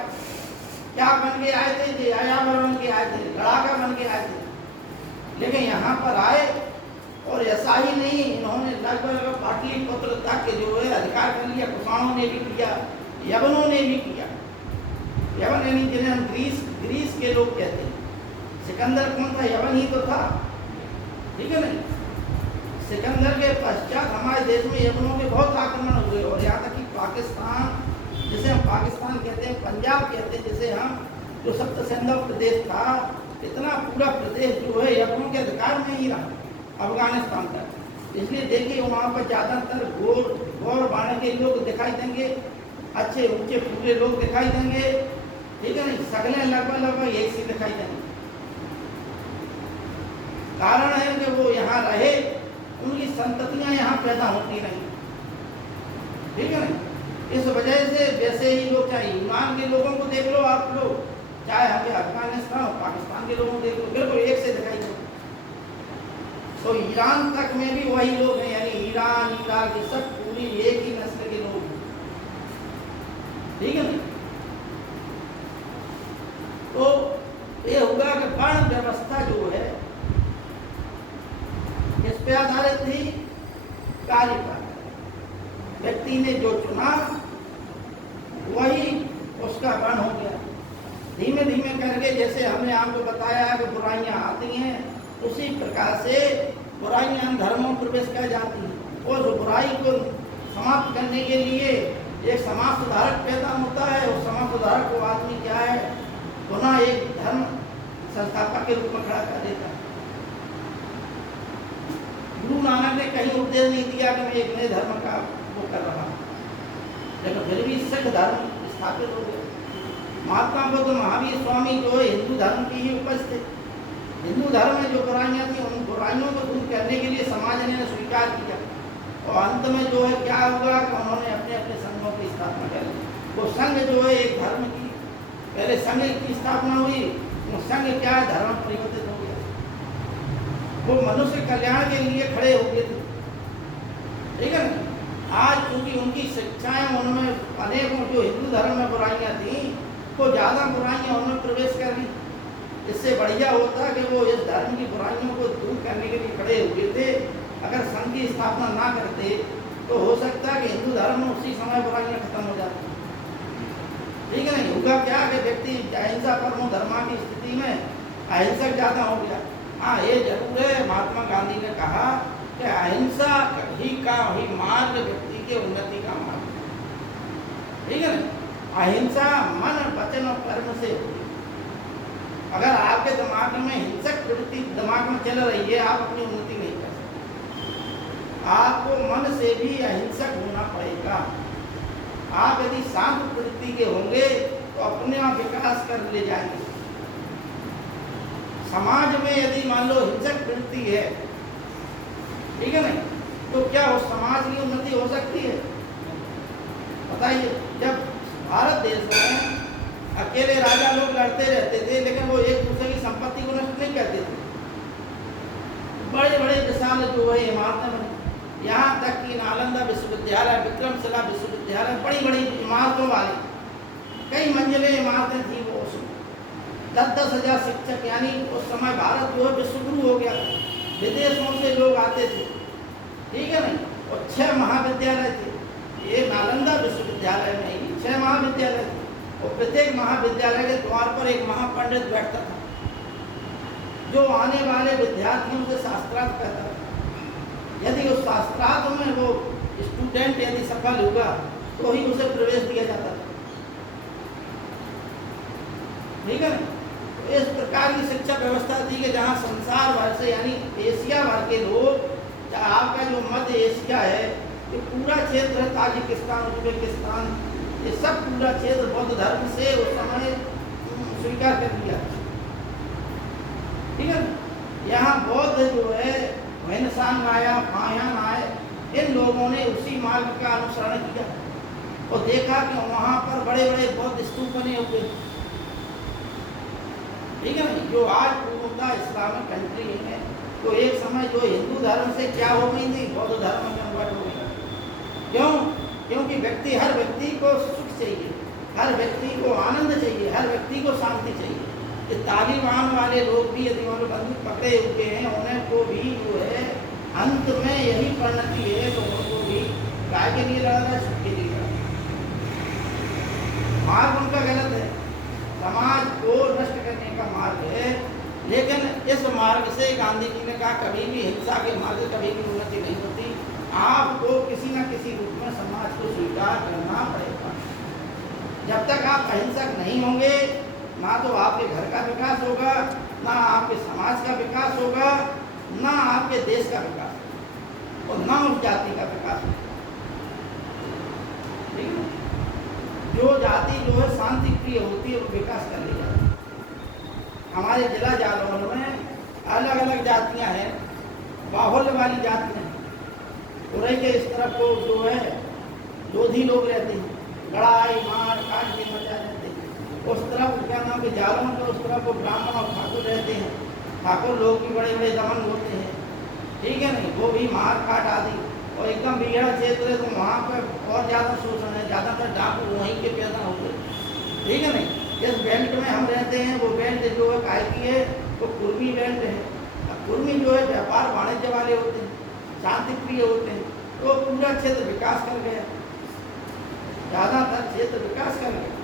क्या बन के आए थे? यायावर बन के आए थे, लड़ाका बन के आए थे। लेकिन यहाँ पर आए और ऐसा ही नहीं, इन्होंने लगभग पाटलिपुत्र तक के जो है अधिकार कर लिया। कुषाणों ने भी किया, यवनों ने भी किया। यवन यानी जिन्हें हम ग्रीस के लोग कहते हैं। सिकंदर कौन था? यवन ही तो था। ठीक है ना, सिकंदर के पश्चात हमारे देश में यवनों के बहुत आक्रमण हुए, और यहाँ तक कि पाकिस्तान, जिसे हम पाकिस्तान कहते हैं, पंजाब कहते हैं जिसे हम, जो सप्त सिंधु प्रदेश था, इतना पूरा प्रदेश जो है यवनों के अधिकार में ही रहा, अफगानिस्तान तक। इसलिए देखिए वहाँ पर ज़्यादातर गौर वर्ण के लोग दिखाई देंगे, अच्छे ऊंचे पूरे लोग दिखाई देंगे। ठीक है ना, सगले लगभग एक से दिखाई देंगे। कारण है कि वो यहाँ रहे, उनकी संततियां यहाँ पैदा होती नहीं, ठीक है ना। इस वजह से वैसे ही लोग, चाहे ईरान के लोगों को देख लो आप लोग, चाहे हमें अफगानिस्तान और पाकिस्तान के लोगों को देख लो, बिल्कुल एक से दिखाई दो। तो ईरान तक में भी वही लोग हैं, यानी ईरान, इराक, ये सब पूरी एक ही नस्ल के लोग हैं, ठीक है ना। तो ये होगा कि वर्ण व्यवस्था जो है इस पे आधारित थी, कार्य पर। व्यक्ति ने जो चुना वही उसका वर्ण हो गया। धीमे धीमे करके, जैसे हमने आपको बताया कि बुराइयां आती हैं, उसी प्रकार से बुराइयां धर्मों में प्रवेश कर जाती हैं, और जो बुराई को समाप्त करने के लिए एक समाज सुधारक पैदा होता है, और समाज सुधारक को आदमी क्या है, पुनः एक धर्म संस्थापक के रूप में खड़ा कर देता है। गुरु नानक ने कहीं उपदेश नहीं दिया कि मैं एक नए धर्म का वो कर रहा हूँ, लेकिन फिर भी सिख धर्म स्थापित हो गया। महात्मा बुद्ध, महावीर स्वामी जो है हिंदू धर्म की ही उपज थे। हिंदू धर्म में जो बुराइयां थी, उन बुराइयों को दूर करने के लिए समाज ने स्वीकार किया, और अंत में जो है क्या हुआ कि उन्होंने अपने अपने संघों की स्थापना कर ली। वो संघ जो है एक धर्म की, पहले संघ की स्थापना हुई, वो संघ क्या है, धर्म परिवर्तित हो गया। वो मनुष्य कल्याण के लिए खड़े हो गए थे, ठीक है ना। आज क्योंकि उनकी शिक्षाएं, उनमें अनेकों जो हिंदू धर्म में बुराइयां थी, वो ज़्यादा बुराइयां उनमें प्रवेश कर ली। इससे बढ़िया होता कि वो इस धर्म की बुराइयों को दूर करने के लिए खड़े हुए थे। अगर संघ की स्थापना ना करते तो हो सकता है कि हिंदू धर्म में उसी समय बुराइयां खत्म हो जाती, ठीक है ना। होगा क्या कि व्यक्ति अहिंसा परमो धर्मा की स्थिति में अहिंसक ज़्यादा हो गया। हाँ, ये जरूर है, महात्मा गांधी ने कहा कि अहिंसा ही मार्ग व्यक्ति के उन्नति का मार्ग, ठीक है ना। अहिंसा मन, वचन और कर्म से होती है। अगर आपके दिमाग में हिंसक प्रवृत्ति दिमाग में चल रही है, आप अपनी उन्नति नहीं कर सकते। आपको मन से भी अहिंसक होना पड़ेगा। आप यदि शांत प्रवृत्ति के होंगे तो अपने आप विकास कर ले जाएंगे। समाज में यदि मान लो हिंसक प्रवृत्ति है, ठीक है ना, तो क्या उस समाज की उन्नति हो सकती है? बताइए। जब भारत देश में अकेले राजा लोग लड़ते रहते थे, लेकिन वो एक दूसरे की संपत्ति को नष्ट नहीं करते थे। बड़े बड़े विशाल जो है इमारतें बनी, यहाँ तक कि नालंदा विश्वविद्यालय, विक्रमशिला विश्वविद्यालय, बड़ी बड़ी इमारतों वाली कई मंजिलें इमारतें थी। वो उसमें 10-10 हज़ार शिक्षक, यानी उस समय भारत जो है विश्वगुरु हो गया, विदेशों से लोग आते थे, ठीक है ना। और 6 महाविद्यालय थे। ये नालंदा विश्वविद्यालय में ही 6 महाविद्यालय थे, और प्रत्येक महाविद्यालय के द्वार पर एक महापंडित बैठता था, जो आने वाले विद्यार्थियों से शास्त्रार्थ कहता था। यदि उस शास्त्रार्थ में वो स्टूडेंट यदि सफल होगा तो ही उसे प्रवेश दिया जाता था, ठीक है ना। तो इस प्रकार की शिक्षा व्यवस्था थी कि जहाँ संसार भर से, यानी एशिया भर के लोग, आपका जो मध्य एशिया है, ये पूरा क्षेत्र है, ताजिकिस्तान, उज्बेकिस्तान, ये सब पूरा क्षेत्र बौद्ध धर्म से उस समय स्वीकार कर लिया, ठीक है। यहाँ बौद्ध जो है वैनसांग आया, फायान आए, इन लोगों ने उसी मार्ग का अनुसरण किया और देखा कि वहाँ पर बड़े बड़े बौद्ध स्तूप बने हुए, ठीक है ना। जो आज पूर्णतः इस्लामिक कंट्री है, तो एक समय जो हिंदू धर्म से क्या हो गई थी, बौद्ध धर्म में कन्वर्ट हो गई। क्यों? क्योंकि हर व्यक्ति को सुख चाहिए, हर व्यक्ति को आनंद चाहिए, हर व्यक्ति को शांति चाहिए। ये तालिबान वाले लोग भी यदि उन्होंने बंदूक पकड़े हुए हैं, उन्हें को भी जो है अंत में यही परिणति है, तो उनको भी गाय के लिए लड़ रहा है, सुख के लिए लड़ रहा है। मार्ग उनका गलत है, समाज को नष्ट करने का मार्ग है। लेकिन इस मार्ग से गांधी जी ने कहा कभी भी हिंसा के मार्ग से कभी भी उन्नति नहीं होती। आपको किसी न किसी रूप में समाज को स्वीकार करना पड़ेगा। जब तक आप अहिंसक नहीं होंगे, ना तो आपके घर का विकास होगा, ना आपके समाज का विकास होगा, ना आपके देश का विकास होगा, और ना उस जाति का विकास होगा, ठीक है। जो जाति जो है शांति प्रिय होती है, वो विकास कर ली जाती है। हमारे जिला जालौन में अलग अलग जातियां हैं, बाहुल्य वाली जातियां हैं। उरई के इस तरफ को जो है लोधी लोग रहते हैं, लड़ाई मार काट के मचा रहते हैं। उस तरफ क्या नाम के जालों के उस तरफ को ब्राह्मण और ठाकुर रहते हैं। ठाकुर लोग भी बड़े बड़े दमन होते हैं, ठीक है नहीं, वो भी मार काट आदि। और एकदम बिगड़ा क्षेत्र है तो वहाँ पर और ज़्यादा शोषण है, ज़्यादातर डाकू वहीं के पैदा होते, ठीक है नहीं। जिस बेल्ट में हम रहते हैं वो बेल्ट जो है काय की है, वो कुर्मी बेल्ट है। अब कुर्मी जो है व्यापार वाणिज्य वाले होते हैं, शांति प्रिय होते हैं, तो पूरा क्षेत्र विकास कर गया, ज़्यादातर क्षेत्र विकास कर गया।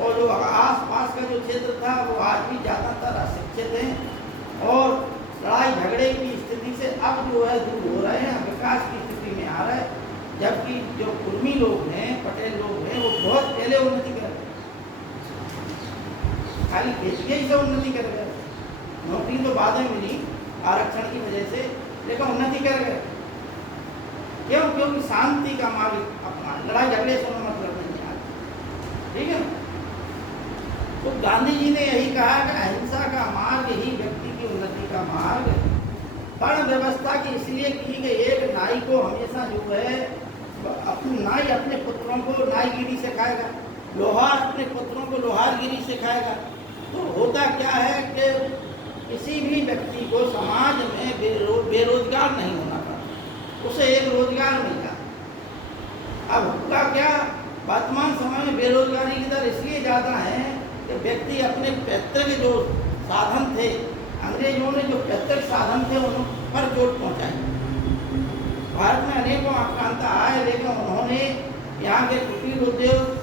और जो आस पास का जो क्षेत्र था वो आज भी ज़्यादातर अशिक्षित हैं और लड़ाई झगड़े की स्थिति से अब जो है दूर हो रहे हैं, विकास की स्थिति में आ रहे हैं। जबकि जो कुर्मी लोग हैं, पटेल लोग हैं, वो बहुत पहले उन्नति कर गए, खाली खेती ही से उन्नति कर गए। नौकरी तो बाद में मिली आरक्षण की वजह से, लेकिन उन्नति कर गए। क्यों? क्योंकि शांति का मार्ग अपना, लड़ाई झगड़े से मतलब नहीं आता, ठीक है। तो गांधी जी ने यही कहा कि अहिंसा का मार्ग ही व्यक्ति की उन्नति का मार्ग है। वर्ण व्यवस्था की इसलिए की कि एक नाई को हमेशा जो है अपनी नाई अपने पुत्रों को नाईगिरी सिखाएगा, लोहार अपने पुत्रों को लोहारगिरी सिखाएगा। तो होता क्या है कि किसी भी व्यक्ति को समाज में बेरोजगार नहीं होना पड़ा, उसे एक रोजगार मिल जाता। अब हुआ क्या, वर्तमान समय में बेरोजगारी की दर इसलिए ज़्यादा है कि व्यक्ति अपने पैतृक जो साधन थे, अंग्रेजों ने जो पैतृक साधन थे उन पर चोट पहुँचाई। भारत में अनेकों आक्रांता आए, लेकिन उन्होंने यहाँ के कुटीर उद्योग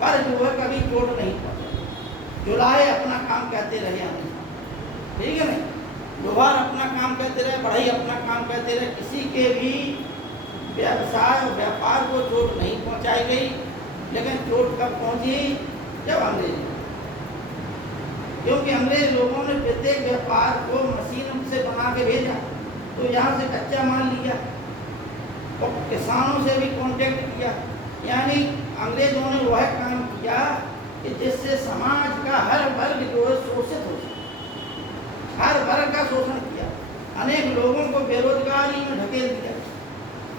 पर जो है कभी चोट नहीं पहुँचाई। जुलाहे अपना काम करते रहे हमेशा, ठीक है नहीं। लोहार अपना काम करते रहे, बढ़ई अपना काम करते रहे, किसी के भी व्यवसाय और व्यापार को चोट नहीं पहुँचाई गई। लेकिन चोट कब पहुँची? जब अंग्रेज, क्योंकि अंग्रेज लोगों ने प्रत्येक व्यापार को मशीन से बना के भेजा, तो यहाँ से कच्चा माल लिया और किसानों से भी कांटेक्ट किया। यानी अंग्रेजों ने वह काम किया कि जिससे समाज का हर वर्ग जो है शोषित हो सके, हर वर्ग का शोषण किया, अनेक लोगों को बेरोजगारी में ढकेल दिया।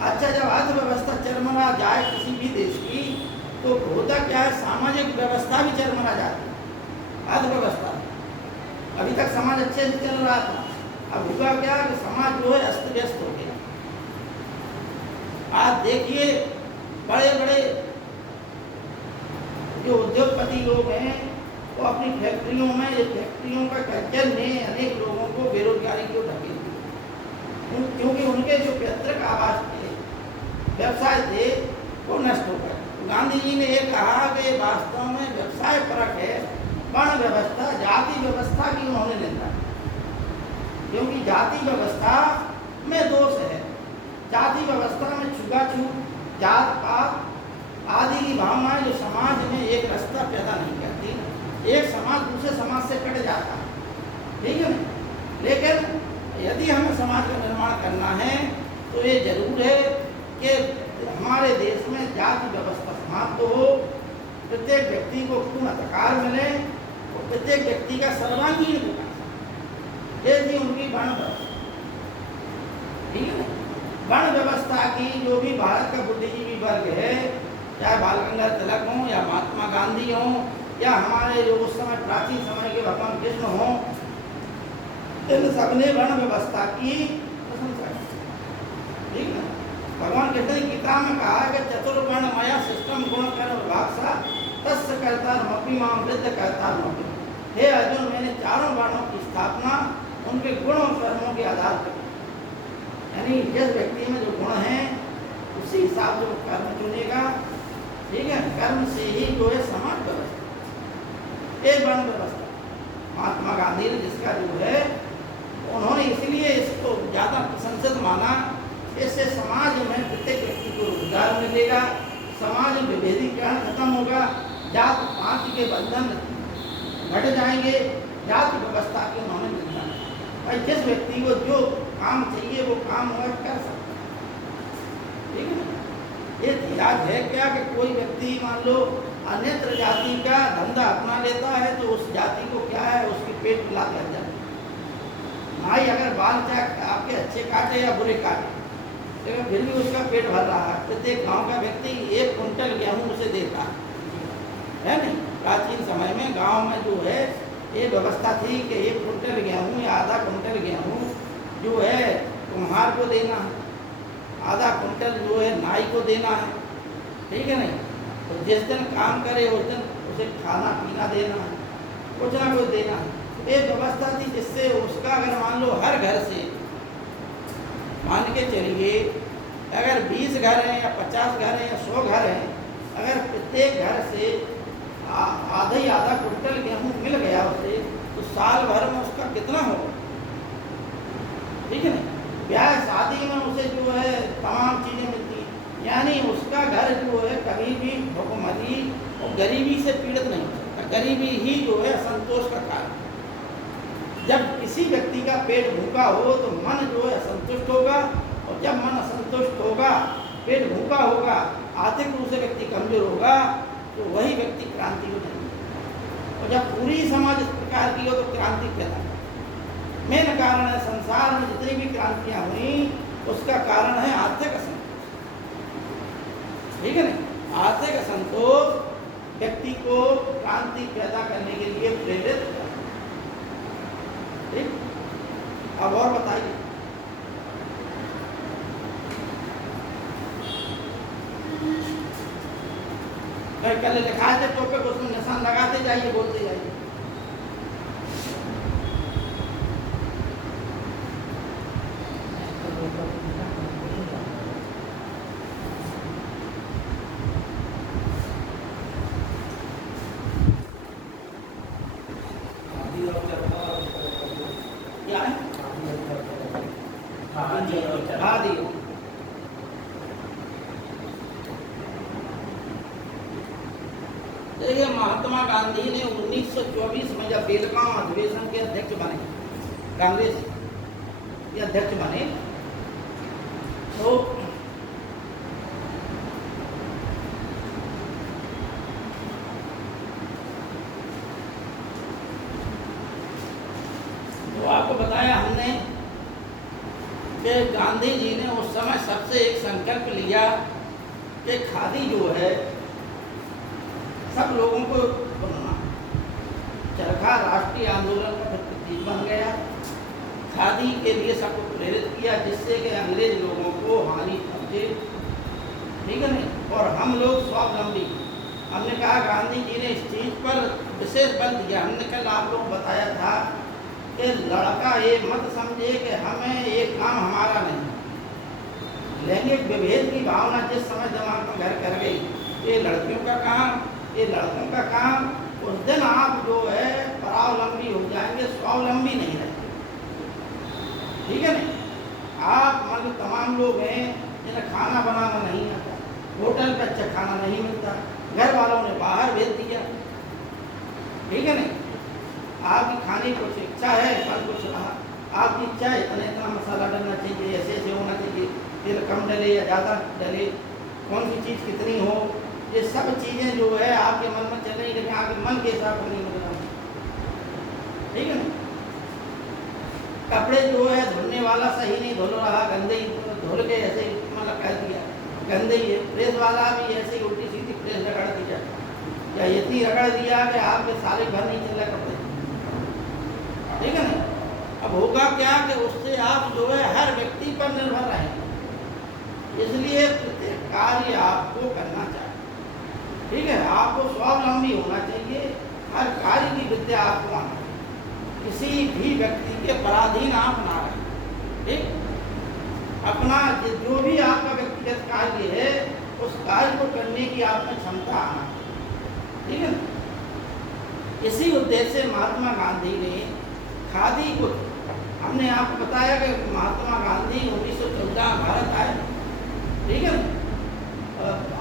अच्छा, जब अर्थव्यवस्था चरमरा जाए किसी भी देश की, तो होता क्या है, सामाजिक व्यवस्था भी चरमरा जाती है। अर्थव्यवस्था अभी तक समाज अच्छे से चल रहा था, अब हुआ क्या कि समाज जो है अस्त व्यस्त हो गया। आज देखिए बड़े बड़े जो उद्योगपति लोग हैं वो अपनी फैक्ट्रियों में, ये फैक्ट्रियों का कल्चर ने अनेक लोगों को बेरोजगारी को ढकेल दिया, क्योंकि उनके जो पैतृक आवास थे, व्यवसाय थे, वो नष्ट हो गए। गांधी जी ने ये कहा कि वास्तव में व्यवसाय परक है, वर्ण व्यवस्था जाति व्यवस्था की उन्होंने निंदा, क्योंकि जाति व्यवस्था में दोष है। जाति व्यवस्था में छुआछूत, जात पात आदि की भावनाएं जो समाज में एक रास्ता पैदा नहीं करती, एक समाज दूसरे समाज से कट जाता है, ठीक है ना। लेकिन यदि हमें समाज का निर्माण करना है तो ये जरूर है कि हमारे देश में जाति व्यवस्था समाप्त हो, प्रत्येक व्यक्ति को पूर्ण अधिकार मिले और प्रत्येक व्यक्ति का सर्वांगीण विकास। ये थी उनकी वर्ण व्यवस्था, ठीक है ना। वर्ण व्यवस्था की जो भी भारत का बुद्धिजीवी वर्ग है, चाहे बाल गंगाधर तिलक हों या महात्मा गांधी हों या हमारे जो उस समय प्राचीन समय के भगवान कृष्ण हों, इन सबने वर्ण व्यवस्था की प्रशंसा की, ठीक है। भगवान कृष्ण ने गीता में कहा है कि चतुर्वर्ण माया सिस्टम गुण कर्म विभागसा तस्य कर्ता मपि मां वृद्ध कर्ता मपि। हे अर्जुन, मैंने चारों वर्णों की स्थापना उनके गुण और कर्मों के आधार पर, यानी जिस व्यक्ति में जो गुण हैं उसी हिसाब से वो कर्म चुनेगा, ठीक है। कर्म से ही जो है समाज व्यवस्था, एक वर्ण व्यवस्था। महात्मा गांधी ने जिसका जो है, उन्होंने इसलिए इसको ज़्यादा प्रशंसित माना, इससे समाज में प्रत्येक व्यक्ति को रोजगार मिलेगा, समाज में विभेदीकरण खत्म होगा, जात पात के बंधन घट जाएंगे, जाति व्यवस्था के उन्होंने निंदा। भाई जिस व्यक्ति को जो काम चाहिए वो काम वह कर सकता है, ठीक है। ये ध्यान है क्या कि कोई व्यक्ति मान लो अन्यत्र जाति का धंधा अपना लेता है तो उस जाति को क्या है, उसकी पेट लात लग जाती है, नाई अगर बाल चाहे आपके अच्छे काटे या बुरे काटे, लेकिन फिर भी उसका पेट भर रहा है। प्रत्येक गांव का व्यक्ति 1 कुंटल गेहूं उसे देता है नहीं। प्राचीन समय में गांव में जो है ये व्यवस्था थी कि 1 कुंटल गेहूं या आधा कुंटल गेहूं जो है कुम्हार को देना है, आधा कुंटल जो है नाई को देना है, ठीक है नहीं। तो जिस दिन काम करे उस दिन उसे खाना पीना देना है, कुछ ना कुछ देना है। ये व्यवस्था थी जिससे उसका अगर मान लो हर घर से मान के चलिए अगर 20 घर हैं या 50 घर हैं या 100 घर हैं, अगर प्रत्येक घर से आधा ही आधा कुंटल गेहूँ मिल गया उसे, तो साल भर में उसका कितना होगा, ठीक है ना। ब्याह शादी में उसे जो है तमाम चीज़ें मिलती हैं, यानी उसका घर जो है कभी भी भुखमरी और गरीबी से पीड़ित नहीं हो सकता। गरीबी ही जो है असंतोष का कारण। जब किसी व्यक्ति का पेट भूखा हो तो मन जो है असंतुष्ट होगा, और जब मन असंतुष्ट होगा, पेट भूखा होगा, आर्थिक रूप से व्यक्ति कमजोर होगा, तो वही व्यक्ति क्रांति हो जाएगी। और जब पूरी समाज इस प्रकार की हो तो क्रांति कहलाएगी। मेन कारण है संसार में जितनी भी क्रांतियां हुई उसका कारण है आर्थिक असंतोष, ठीक है ना। आर्थिक असंतोष व्यक्ति को क्रांति पैदा करने के लिए प्रेरित करता है, ठीक। अब और बताइए। कल लिखा है टॉपिक, उसमें निशान लगाते जाइए, बोलते जाइए। क्या है आदि। देखिए महात्मा गांधी ने 1924 में जब बेलगांव अधिवेशन के अध्यक्ष बने, कांग्रेस के अध्यक्ष बने, तो आपको बताया हमने कि गांधी जी ने उस समय सबसे एक संकल्प लिया कि खादी जो है सब लोगों को बनाना। चरखा राष्ट्रीय आंदोलन का प्रतीक बन गया। खादी के लिए सबको प्रेरित किया, जिससे कि अंग्रेज लोगों को हानि पहुंचे, ठीक है नहीं। और हम लोग स्वावलंबी, हमने कहा गांधी जी ने इस चीज़ पर विशेष बल दिया। हमने कल आप लोगों को बताया था कि लड़का ये मत समझे कि हमें ये काम हमारा नहीं। लैंगिक विभेद की भावना जिस समय दिमाग में घर कर गई, ये लड़कियों का काम, ये लड़कों का काम, उस दिन आप जो है परावलंबी हो जाएंगे, स्वावलंबी नहीं रहेंगे, ठीक है नहीं। आप मतलब तमाम लोग हैं जिन्हें खाना बनाना नहीं आता, होटल पर अच्छा खाना नहीं मिलता, घर वालों ने बाहर भेज दिया, ठीक है नहीं। आपकी खाने की कुछ इच्छा है, फल कुछ रहा, आपकी इच्छा है इतना इतना मसाला डालना चाहिए, ऐसे ऐसे होना चाहिए, तेल कम डले या ज़्यादा डले, कौन सी चीज़ कितनी हो, ये सब चीज़ें जो है आपके मन में चल रही, लेकिन आपके मन के हिसाब से नहीं मिल रहा, ठीक है ना। कपड़े जो है धुलने वाला सही नहीं धुल रहा, गंदे ही धुल के ऐसे ही मतलब कह दिया गंदे ही है। प्रेस वाला भी ऐसे ही उल्टी सीधी प्रेस रगड़ दिया, या इतनी रगड़ दिया कि आपके सारे भर नहीं चल रहे कपड़े, ठीक है ना। अब होगा क्या कि उससे आप जो है हर व्यक्ति पर निर्भर रहेंगे, इसलिए प्रत्येक कार्य आपको करना चाहिए, ठीक है। आपको स्वावलंबी होना चाहिए, हर कार्य की विद्या आपको आना चाहिए, किसी भी व्यक्ति के पराधीन आप ना रहें, ठीक। अपना जो भी आपका व्यक्तिगत कार्य है उस कार्य को करने की आप में क्षमता आना, ठीक है ना। इसी उद्देश्य से महात्मा गांधी ने खादी को, हमने आपको बताया कि महात्मा गांधी 1914 भारत आए, ठीक है ना।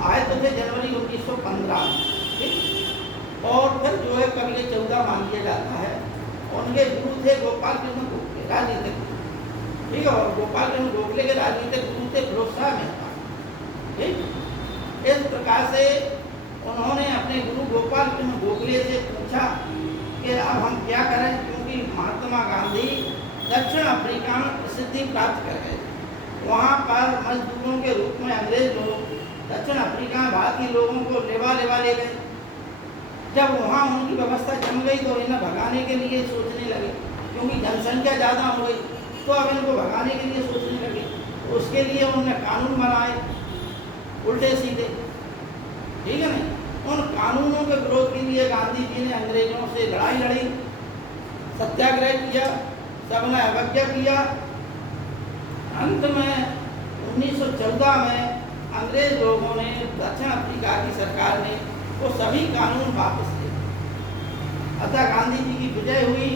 आए तो थे जनवरी 1915 में, ठीक। और फिर जो है कभी 14 मान लिया जाता है। उनके गुरु थे गोपाल कृष्ण गोखले, राजनीतिक, ठीक है। और गोपाल कृष्ण गोखले के राजनीतिक गुरु थे फिरोज शाह मेहता, ठीक। इस प्रकार से उन्होंने अपने गुरु गोपाल कृष्ण गोखले से पूछा कि अब हम क्या करें, क्योंकि महात्मा गांधी दक्षिण अफ्रीका में प्रसिद्धि प्राप्त कर गए। वहाँ पर मजदूरों के रूप में अंग्रेज लोग दक्षिण अफ्रीका में भारतीय लोगों को लेवा ले गए। जब वहाँ उनकी व्यवस्था जम गई तो इन्हें भगाने के लिए सोचने लगे, क्योंकि जनसंख्या ज़्यादा हो गई तो अब इनको भगाने के लिए सोचने लगे। तो उसके लिए उन्होंने कानून बनाए उल्टे सीधे, ठीक है नहीं। उन कानूनों के विरोध के लिए गांधी जी ने अंग्रेजों से लड़ाई लड़ी, सत्याग्रह किया, सबने अवज्ञा किया। अंत में 1914 में अंग्रेज लोगों ने, दक्षिण अफ्रीका की सरकार ने वो सभी कानून वापस लिए। अतः गांधी जी की विजय हुई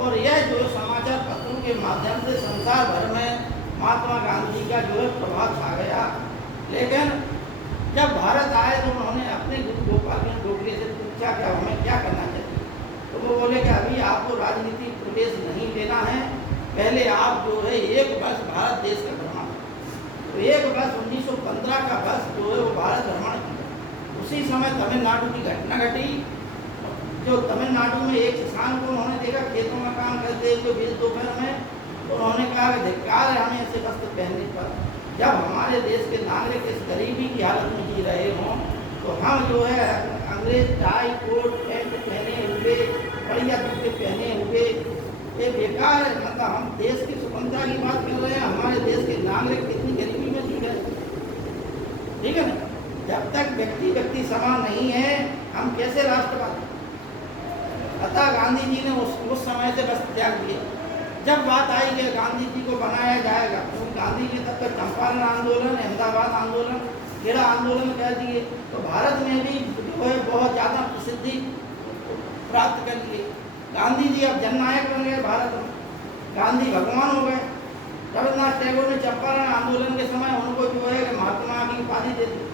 और यह जो समाचार पत्रों के माध्यम से संसार भर में महात्मा गांधी का जो है प्रभाव छा गया। लेकिन जब भारत आए तो उन्होंने अपने गुरु गोपाल चंद गोखले से पूछा कि हमें क्या करना चाहिए, तो वो बोले कि अभी आपको राजनीतिक प्रवेश नहीं लेना है, पहले आप जो है एक वर्ष भारत देश का भ्रमण। तो एक वर्ष 1915 का वर्ष जो है वो भारत भ्रमण किया। उसी समय तमिलनाडु की घटना घटी। जो तमिलनाडु में एक किसान को उन्होंने देखा खेतों में काम करते हुए बीच दोपहर में, तो उन्होंने कहा कि धिक्कार है हमें ऐसे वस्त्र पहनने पर। जब हमारे देश के नागरिक इस गरीबी की हालत में जी रहे हों तो हम जो है अंग्रेज टाई कोट पैंट पहने हुए, बढ़िया जूते पहने हुए, ये बेकार है। मतलब हम देश की स्वतंत्रता की बात कर रहे हैं, हमारे देश के नागरिक कितनी गरीबी में जी रहे, ठीक है ना। जब तक व्यक्ति समान नहीं है हम कैसे राष्ट्रवादी। अतः गांधी जी ने उस समय से बस त्याग दिया। जब बात आई कि गांधी जी को बनाया जाएगा, तो गांधी जी तब तक चंपारण आंदोलन, अहमदाबाद आंदोलन, खेड़ा आंदोलन कह दिए, तो भारत में भी जो है बहुत ज़्यादा प्रसिद्धि प्राप्त कर लिए। गांधी जी अब जननायक बन गए भारत में, गांधी भगवान हो गए। रविन्द्रनाथ टैगोर ने चंपारण आंदोलन के समय उनको जो है महात्मा की उपाधि दे दी।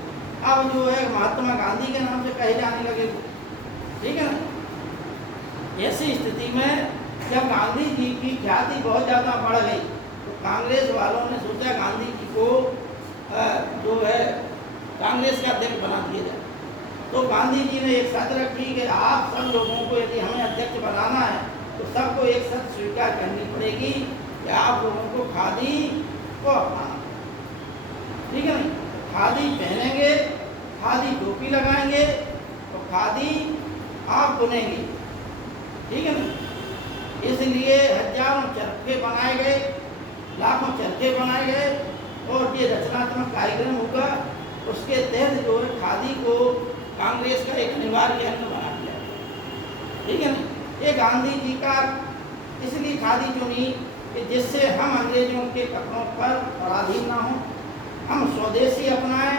अब जो है महात्मा गांधी के नाम से कहे जाने लगे, ठीक है ना। ऐसी स्थिति में जब गांधी जी की ख्याति बहुत ज़्यादा बढ़ गई तो कांग्रेस वालों ने सोचा गांधी जी को जो है कांग्रेस का अध्यक्ष बना दिया जाए। तो गांधी जी ने एक शर्त रखी कि आप सब लोगों को यदि हमें अध्यक्ष बनाना है तो सबको एक शर्त स्वीकार करनी पड़ेगी कि आप लोगों को खादी को अपनाना, ठीक है ना। खादी पहनेंगे, खादी टोपी लगाएंगे और खादी आप बुनेंगे, ठीक है ना। इसलिए हजारों चरखे बनाए गए, लाखों चरखे बनाए गए और ये रचनात्मक कार्यक्रम होगा। उसके तहत जो है खादी को कांग्रेस का एक अनिवार्य अंग बना दिया, ठीक है ना। ये गांधी जी का इसलिए खादी चुनी कि जिससे हम अंग्रेजों के कपड़ों पर पराधीन ना हो, हम स्वदेशी अपनाएं।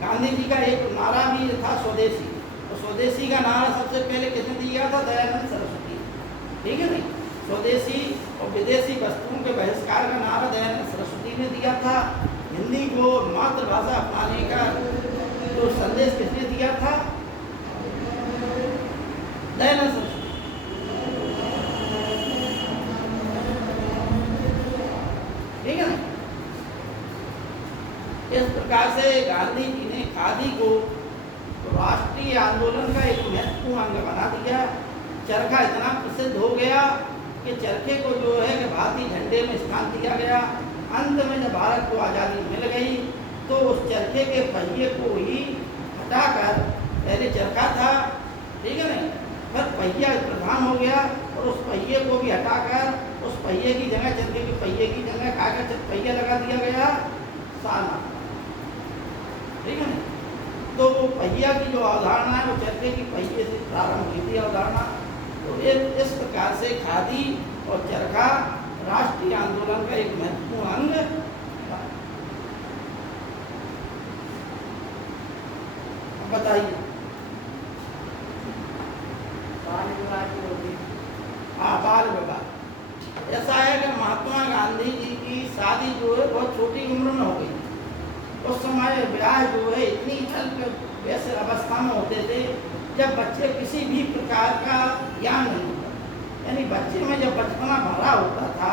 गांधी जी का एक नारा भी था स्वदेशी, तो स्वदेशी का नारा सबसे पहले किसने दिया था? दयानंद सरस्वती, ठीक है नहीं। स्वदेशी और विदेशी वस्तुओं के बहिष्कार का नारा दयानंद सरस्वती ने दिया था। हिंदी को मातृभाषा अपनाने का जो संदेश किसने दिया था? दयानंद सरस्वती, ठीक है ना। इस प्रकार से गांधी जी ने खादी को राष्ट्रीय आंदोलन का एक महत्वपूर्ण अंग बना दिया। चरखा इतना प्रसिद्ध हो गया कि चरखे को जो है कि भारतीय झंडे में स्थान दिया गया। अंत में जब भारत को आज़ादी मिल गई तो उस चरखे के पहिए को ही हटाकर, पहले चरखा था, ठीक है नहीं, फिर पहिया प्रधान हो गया और उस पहिए को भी हटाकर उस पहिए की जगह, चरखे के पहिए की जगह कागज पहिया लगा दिया गया सारनाथ, ठीक है ना। तो वो पहिया की जो अवधारणा है वो चरखे की पहिए से प्रारंभ की थी अवधारणा। तो इस प्रकार से खादी और चरखा राष्ट्रीय आंदोलन का एक महत्वपूर्ण अंग था। बताइए। बाल विवाह की होगी। हाँ, बाल विवाह ऐसा है कि महात्मा गांधी जी की शादी जो है बहुत छोटी उम्र में हो गई। उस समय ब्याह जो है इतनी अल्प वैसे अवस्था में होते थे जब बच्चे किसी भी प्रकार का ज्ञान नहीं होता, यानी बच्चे में जब बचपना भरा होता था,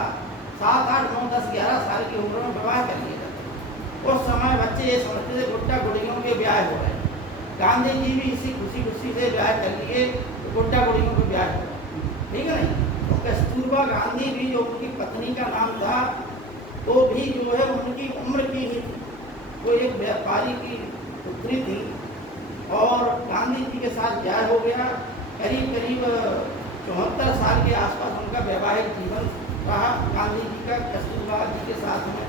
7, 8, 9, 10, 11 साल की उम्र में विवाह कर लिया जाता। उस समय बच्चे ये समझते थे गुड्डा गुड़ियों के ब्याह हो रहे हैं। गांधी जी भी इसी खुशी से ब्याह कर लिए, तो गुड्डा गुड़ियों के ब्याह हो रहे, ठीक है नहीं। तो कस्तूरबा गांधी भी जो उनकी पत्नी का नाम था, वो भी जो है उनकी उम्र की ही थी। वो एक व्यापारी की पुत्री थी और गांधी जी के साथ ब्याह हो गया। करीब करीब 74 साल के आसपास उनका वैवाहिक जीवन रहा गांधी जी का कस्तूरबा जी के साथ में।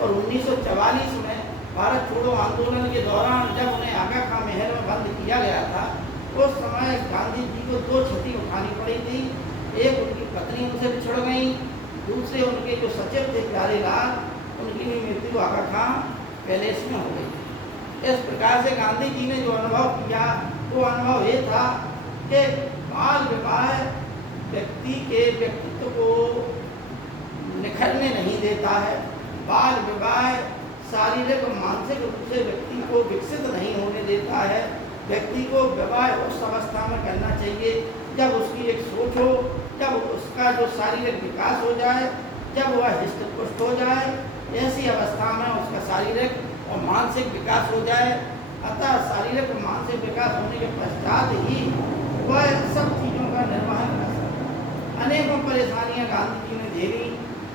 और 1944 में भारत छोड़ो आंदोलन के दौरान जब उन्हें आगा खां महल में बंद किया गया था, उस समय गांधी जी को 2 क्षति उठानी पड़ी थी। एक, उनकी पत्नी उनसे बिछड़ गई, दूसरे उनके जो सचिव थे प्यारे लाल, उनकी भी मृत्यु आगा खां पैलेस में हो गई। इस प्रकार से गांधी जी ने जो अनुभव किया, वो अनुभव ये था कि बाल विवाह व्यक्ति के व्यक्तित्व को निखरने नहीं देता है। बाल विवाह शारीरिक और मानसिक रूप से व्यक्ति को विकसित नहीं होने देता है। व्यक्ति को विवाह उस अवस्था में करना चाहिए जब उसकी एक सोच हो, जब उसका जो शारीरिक विकास हो जाए, जब वह हृष्ट-पुष्ट हो जाए, ऐसी अवस्था में उसका शारीरिक और मानसिक विकास हो जाए। अतः शारीरिक और मानसिक विकास होने के पश्चात ही वह सब चीज़ों का निर्वहन कर सकता है। अनेकों परेशानियाँ गांधी जी ने झेली,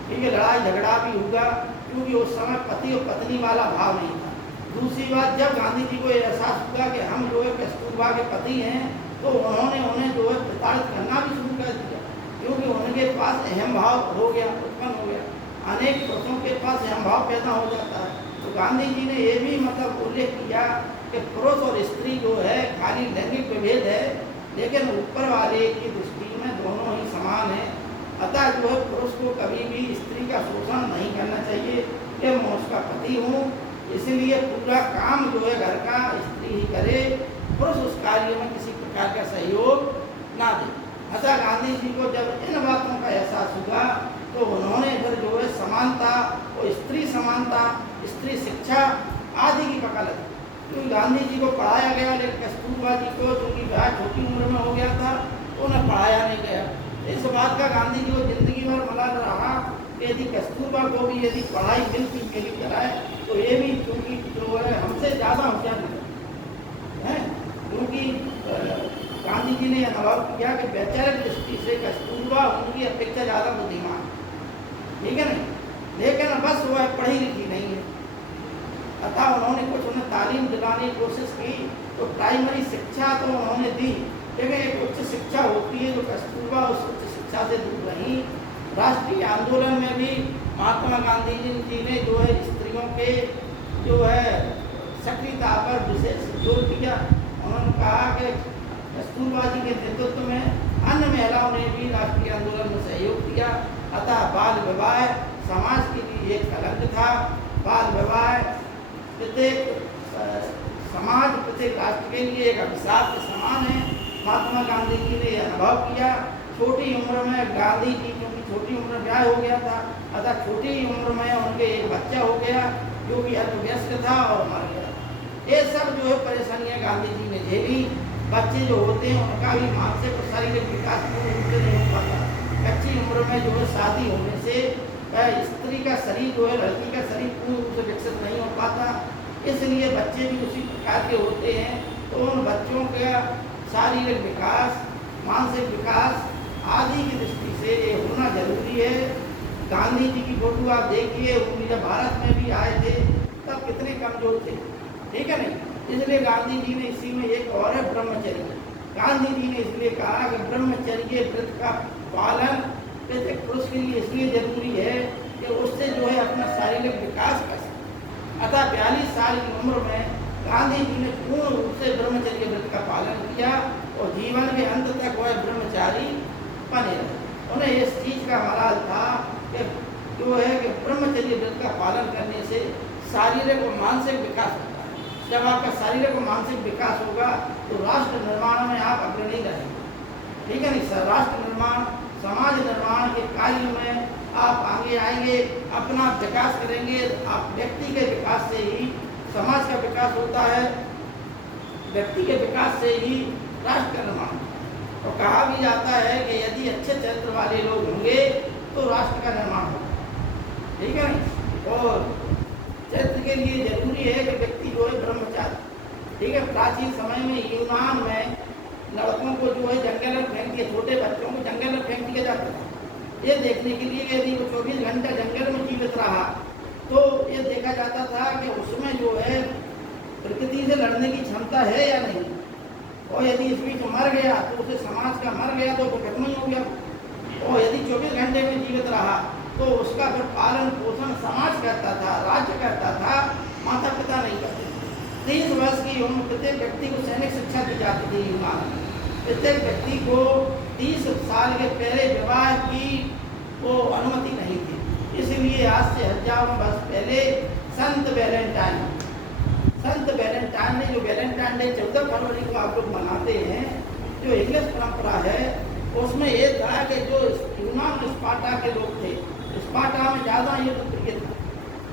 क्योंकि लड़ाई झगड़ा भी हुआ, क्योंकि उस समय पति और पत्नी वाला भाव नहीं था। दूसरी बात, जब गांधी जी को एहसास हुआ कि हम जो है कस्तूरबा के पति हैं, तो उन्होंने उन्हें जो है प्रताड़ित करना भी शुरू कर दिया, क्योंकि उनके पास अहम भाव हो गया, उत्पन्न हो गया। अनेक पुरुषों के पास अहम भाव पैदा हो जाता है। तो गांधी जी ने ये भी मतलब उल्लेख किया कि पुरुष और स्त्री जो है खाली लैंगिक विभेद है, लेकिन ऊपर वाले की दृष्टि में दोनों ही समान हैं। अतः जो है पुरुष को कभी भी स्त्री का शोषण नहीं करना चाहिए कि मैं उसका पति हूँ, इसलिए पूरा काम जो है घर का स्त्री ही करे, पुरुष उस कार्य में किसी प्रकार का सहयोग ना दे। अतः गांधी जी को जब इन बातों का एहसास हुआ, तो उन्होंने फिर जो है समानता और स्त्री समानता, स्त्री शिक्षा आदि की पकड़ ली। क्योंकि गांधी जी को पढ़ाया गया, लेकिन कस्तूरबा जी को चूँकि ब्याह छोटी उम्र में हो गया था, तो उन्हें पढ़ाया नहीं गया। इस बात का गांधी जी को जिंदगी भर मलाल रहा कि यदि कस्तूरबा को भी यदि पढ़ाई बिल्कुल मेरी कराए, तो ये भी क्योंकि जो है हमसे ज़्यादा होशियार है। क्योंकि गांधी जी ने अनुभव किया कि वैचारिक दृष्टि से कस्तूरबा उनकी अपेक्षा ज़्यादा बुद्धिमान, ठीक है नहीं, लेकिन बस वह पढ़ी लिखी नहीं है। अतः उन्होंने कुछ उन्हें तालीम दिलाने की कोशिश की, तो प्राइमरी शिक्षा तो उन्होंने दी, लेकिन एक उच्च शिक्षा होती है जो कस्तूरबा उस उच्च शिक्षा से दूर रही। राष्ट्रीय आंदोलन में भी महात्मा गांधी जी ने जो है स्त्रियों के जो है सक्रियता पर विशेष जोर दिया। उन्होंने कहा कि कस्तूरबा जी के नेतृत्व में अन्य महिलाओं ने भी राष्ट्रीय आंदोलन में सहयोग दिया। अतः बाल विवाह समाज के लिए एक कलंक था। बाल विवाह प्रत्येक समाज, प्रत्येक राष्ट्र के लिए एक अभिशाप के समान है। महात्मा गांधी जी ने यह अनुभव किया। छोटी उम्र में गांधी जी, क्योंकि छोटी उम्र में ब्याह हो गया था, अतः छोटी उम्र में उनके एक बच्चा हो गया जो कि अल्पवयस्क था और मर गया। ये सब जो है परेशानियाँ गांधी जी ने झेली। बच्चे जो होते हैं उनका भी मानसिक और शारीरिक विकास पूर्ण रूप से नहीं हो पाता। कच्ची उम्र में जो है शादी होने से स्त्री का शरीर जो है, लड़की का शरीर पूर्ण रूप से विकसित नहीं हो पाता, इसलिए बच्चे भी उसी प्रकार के होते हैं। तो उन बच्चों का शारीरिक विकास, मानसिक विकास आदि की दृष्टि से ये होना जरूरी है। गांधी जी की फोटो आप देखिए, उनकी जब भारत में भी आए थे तब कितने कमजोर थे, ठीक है नहीं। इसलिए गांधी जी ने इसी में एक और है ब्रह्मचर्य। गांधी जी ने इसलिए कहा कि ब्रह्मचर्य व्रत का पालन प्रत्येक पुरुष के लिए इसलिए जरूरी है कि उससे जो है अपना शारीरिक विकास कर सके। अतः 42 साल की उम्र में गांधी जी ने पूर्ण रूप से ब्रह्मचर्य व्रत का पालन किया और जीवन के अंत तक वह ब्रह्मचारी बने रहे। उन्हें इस चीज़ का मलाल था कि जो है कि ब्रह्मचर्य व्रत का पालन करने से शारीरिक और मानसिक विकास होता है। जब आपका शारीरिक और मानसिक विकास होगा तो राष्ट्र निर्माण में आप अग्रणी रहेंगे, ठीक है नहीं। राष्ट्र निर्माण, समाज निर्माण के कार्य में आप आगे आएंगे, अपना विकास करेंगे। आप व्यक्ति के विकास से ही समाज का विकास होता है, व्यक्ति के विकास से ही राष्ट्र का निर्माण। तो कहा भी जाता है कि यदि अच्छे चरित्र वाले लोग होंगे तो राष्ट्र का निर्माण होगा, ठीक है नहीं। और चरित्र के लिए जरूरी है कि व्यक्ति जो है ब्रह्मचारी, ठीक है। प्राचीन समय में यूनान में लड़कों को जो है जंगल में फेंक दिया, छोटे बच्चों को जंगल में फेंक दिया जाता था। ये देखने के लिए कि यदि वो 24 घंटे जंगल में जीवित रहा तो ये देखा जाता था कि उसमें जो है प्रकृति से लड़ने की क्षमता है या नहीं, और यदि इस बीच मर गया तो उसे समाज का मर गया तो वो खत्म ही हो गया, और यदि 24 घंटे में जीवित रहा तो उसका फिर पालन पोषण समाज करता था, राज्य करता था, माता पिता नहीं करते। 30 वर्ष की उम्र प्रत्येक व्यक्ति को सैनिक शिक्षा दी जाती थी यूनान में। प्रत्येक व्यक्ति को 30 साल के पहले विवाह की वो अनुमति नहीं थी, इसलिए आज से हजारों वर्ष पहले संत वैलेंटाइन ने जो वैलेंटाइन डे 14 फरवरी को आप लोग मनाते हैं, जो इंग्लिश परंपरा है, उसमें ये था कि जो यूनान स्पार्टा के लोग थे, स्पार्टा में ज़्यादा युद्ध प्रिय था,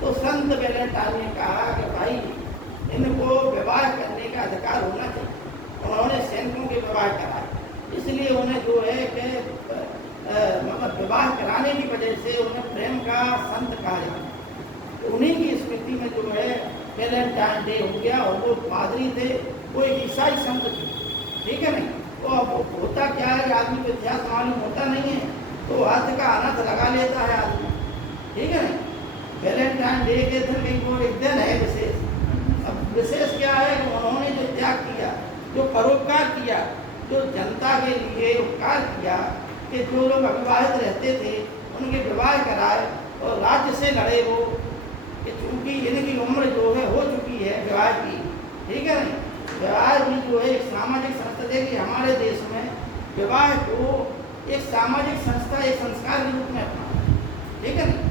तो संत वैलेंटाइन ने कहा कि भाई इनको विवाह करने का अधिकार होना चाहिए। उन्होंने सैनिकों के विवाह कराए, इसलिए उन्हें जो है कि मतलब विवाह कराने की वजह से उन्हें प्रेम का संत कहा जाता। उन्हीं की स्मृति में जो है वैलेंटाइन डे हो गया, और वो पादरी थे, वो एक ईसाई संत थे, ठीक है नहीं। तो अब होता क्या है, आदमी को इतिहास मालूम होता नहीं है तो अर्थ का अनर्थ लगा लेता है आदमी, ठीक है नहीं। वैलेंटाइन डे के दिन भी वो एक दिन है विशेष। अब विशेष क्या है कि उन्होंने जो त्याग किया, जो परोपकार किया, जो जनता के लिए उपकार किया, कि जो लोग अविवाहित रहते थे उनके विवाह कराए और राज्य से लड़े वो, कि चूँकि इनकी उम्र जो है हो चुकी है विवाह की, ठीक है नहीं। विवाह भी जो है एक सामाजिक संस्था है कि हमारे देश में विवाह को एक सामाजिक संस्था, एक संस्कार के रूप में अपना, ठीक है नहीं।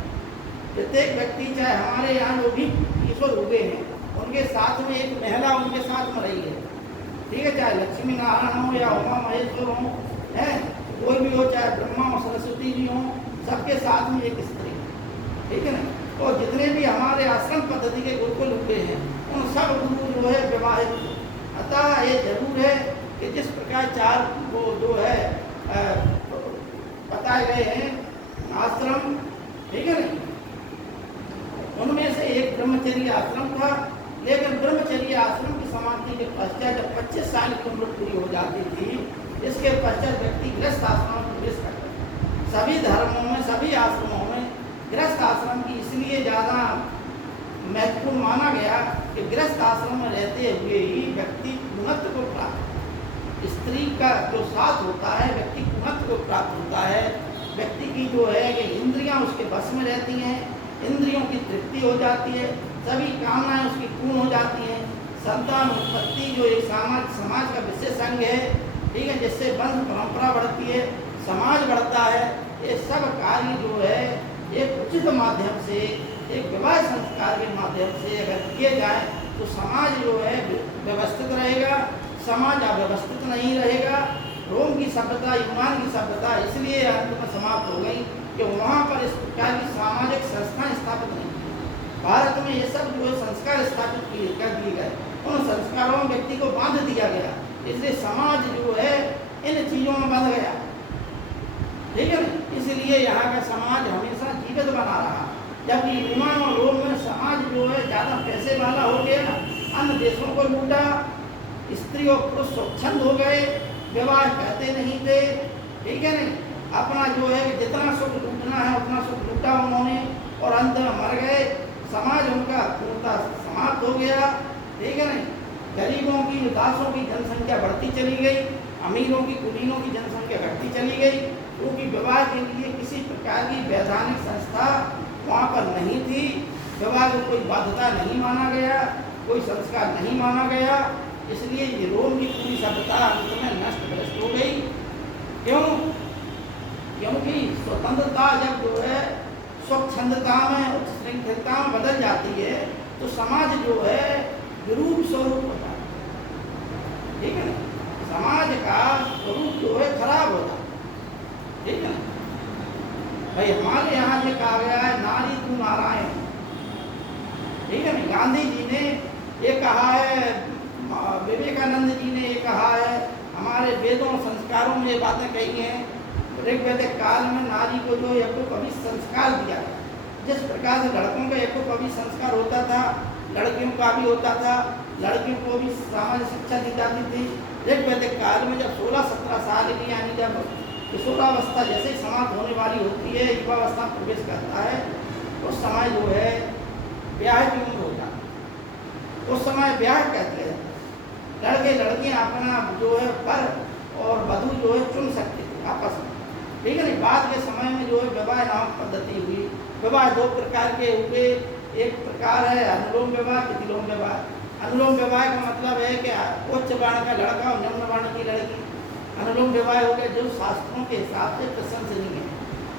प्रत्येक व्यक्ति, चाहे हमारे यहाँ जो भी ईश्वर हुए हैं, उनके साथ में एक महिला उनके साथ में रही है, ठीक है, चाहे लक्ष्मी नारायण हो या उमा महेश्वर हो, है कोई भी हो, चाहे ब्रह्मा और सरस्वती जी हों, सबके साथ में एक स्त्री, ठीक है ना। और जितने भी हमारे आश्रम पद्धति के गुरुकुल हुए हैं, उन सब गुरु जो है विवाहित। अतः ये जरूर है कि जिस प्रकार 4 वो जो है बताए गए हैं आश्रम, ठीक है ना, उनमें से एक ब्रह्मचर्य आश्रम था, लेकिन ब्रह्मचर्य आश्रम की समाप्ति के पश्चात जब 25 साल की उम्र पूरी हो जाती थी, इसके पश्चात व्यक्ति गृहस्थ आश्रम में प्रवेश करता है। सभी धर्मों में, सभी आश्रमों में गृहस्थ आश्रम की इसलिए ज़्यादा महत्वपूर्ण माना गया कि गृहस्थ आश्रम में रहते हुए ही व्यक्ति पूर्णत्व को प्राप्त, स्त्री का जो साथ होता है व्यक्ति पूर्णत्व को प्राप्त होता है। व्यक्ति की जो है कि इंद्रियां उसके बस में रहती हैं, इंद्रियों की तृप्ति हो जाती है, सभी कामनाएं उसकी पूर्ण हो जाती हैं। संतान उत्पत्ति जो एक समाज का विशेष अंग है, ठीक है, जिससे वंश परंपरा बढ़ती है, समाज बढ़ता है। ये सब कार्य जो है एक उचित माध्यम से, एक विवाह संस्कार के माध्यम से अगर किए जाए तो समाज जो है व्यवस्थित रहेगा, समाज अव्यवस्थित नहीं रहेगा। रोम की सभ्यता, यूनान की सभ्यता इसलिए अंत में समाप्त हो गई कि वहाँ पर इस प्रकार की सामाजिक संस्थाएं स्थापित नहीं की। भारत में ये सब जो है संस्कार स्थापित कर दिए गए, उन संस्कारों में व्यक्ति को बांध दिया गया, इसलिए समाज जो है इन चीज़ों में बंध गया, ठीक है ना। इसलिए यहाँ का समाज हमेशा जीवित बना रहा, जबकि यूनान और रोम में समाज जो है ज़्यादा पैसे वाला हो गया, अन्य देशों को लूटा, स्त्री और पुरुष स्वच्छंद हो गए, विवाह कहते नहीं थे, ठीक है नहीं। अपना जो है जितना सुख लूटना है उतना सुख लूटा उन्होंने और अंत में मर गए। समाज उनका पूर्णतः समाप्त हो गया, ठीक है नहीं। गरीबों की, दासों की जनसंख्या बढ़ती चली गई, अमीरों की, कुलीनों की जनसंख्या घटती चली गई, क्योंकि विवाह के लिए किसी प्रकार की वैधानिक संस्था वहाँ पर नहीं थी। विवाह को कोई बाध्यता नहीं माना गया, कोई संस्कार नहीं माना गया, इसलिए ये रोम की पूरी सभ्यता अंत में नष्ट भ्रष्ट हो गई। क्यों? क्योंकि स्वतंत्रता जब जो है स्वच्छंदता में, उच्च श्रृंखलता में बदल जाती है तो समाज जो है विरूप स्वरूप होता है, ठीक है ना। समाज का स्वरूप जो है खराब होता है, ठीक है ना। भाई हमारे यहाँ जो कहा गया है नारी तू नारायण, ठीक है ना। गांधी जी ने ये कहा है, विवेकानंद जी ने ये कहा है, हमारे वेदों संस्कारों में ये बातें कही हैं। ऋग्वैदिक काल में नारी को जो यज्ञोपवी संस्कार दिया, जिस प्रकार से लड़कों का यज्ञोपवी संस्कार होता था, लड़कियों का भी होता था, लड़कियों को भी सामाजिक शिक्षा दी जाती थी। ऋग्वैदिक काल में जब 16-17 साल की, यानी जब किशोरावस्था जैसे ही समाप्त होने वाली होती है, युवावस्था में प्रवेश करता है, उस समय जो है ब्याह की उम्र होता है। उस समय ब्याह कहते हैं। लड़के लड़कियां अपना जो है वर और वधू जो है चुन सकते थे आपस में, ठीक है नहीं। बाद के समय में जो है विवाह नामक पद्धति हुई। विवाह दो प्रकार के हुए, एक प्रकार है अनुलोम विवाह, प्रतिलोम विवाह। अनुलोम विवाह का मतलब है कि उच्च वर्ण का लड़का और निम्न वर्ण की लड़की। अनुलोम विवाह हो गया जो शास्त्रों के हिसाब से प्रशंसनीय है,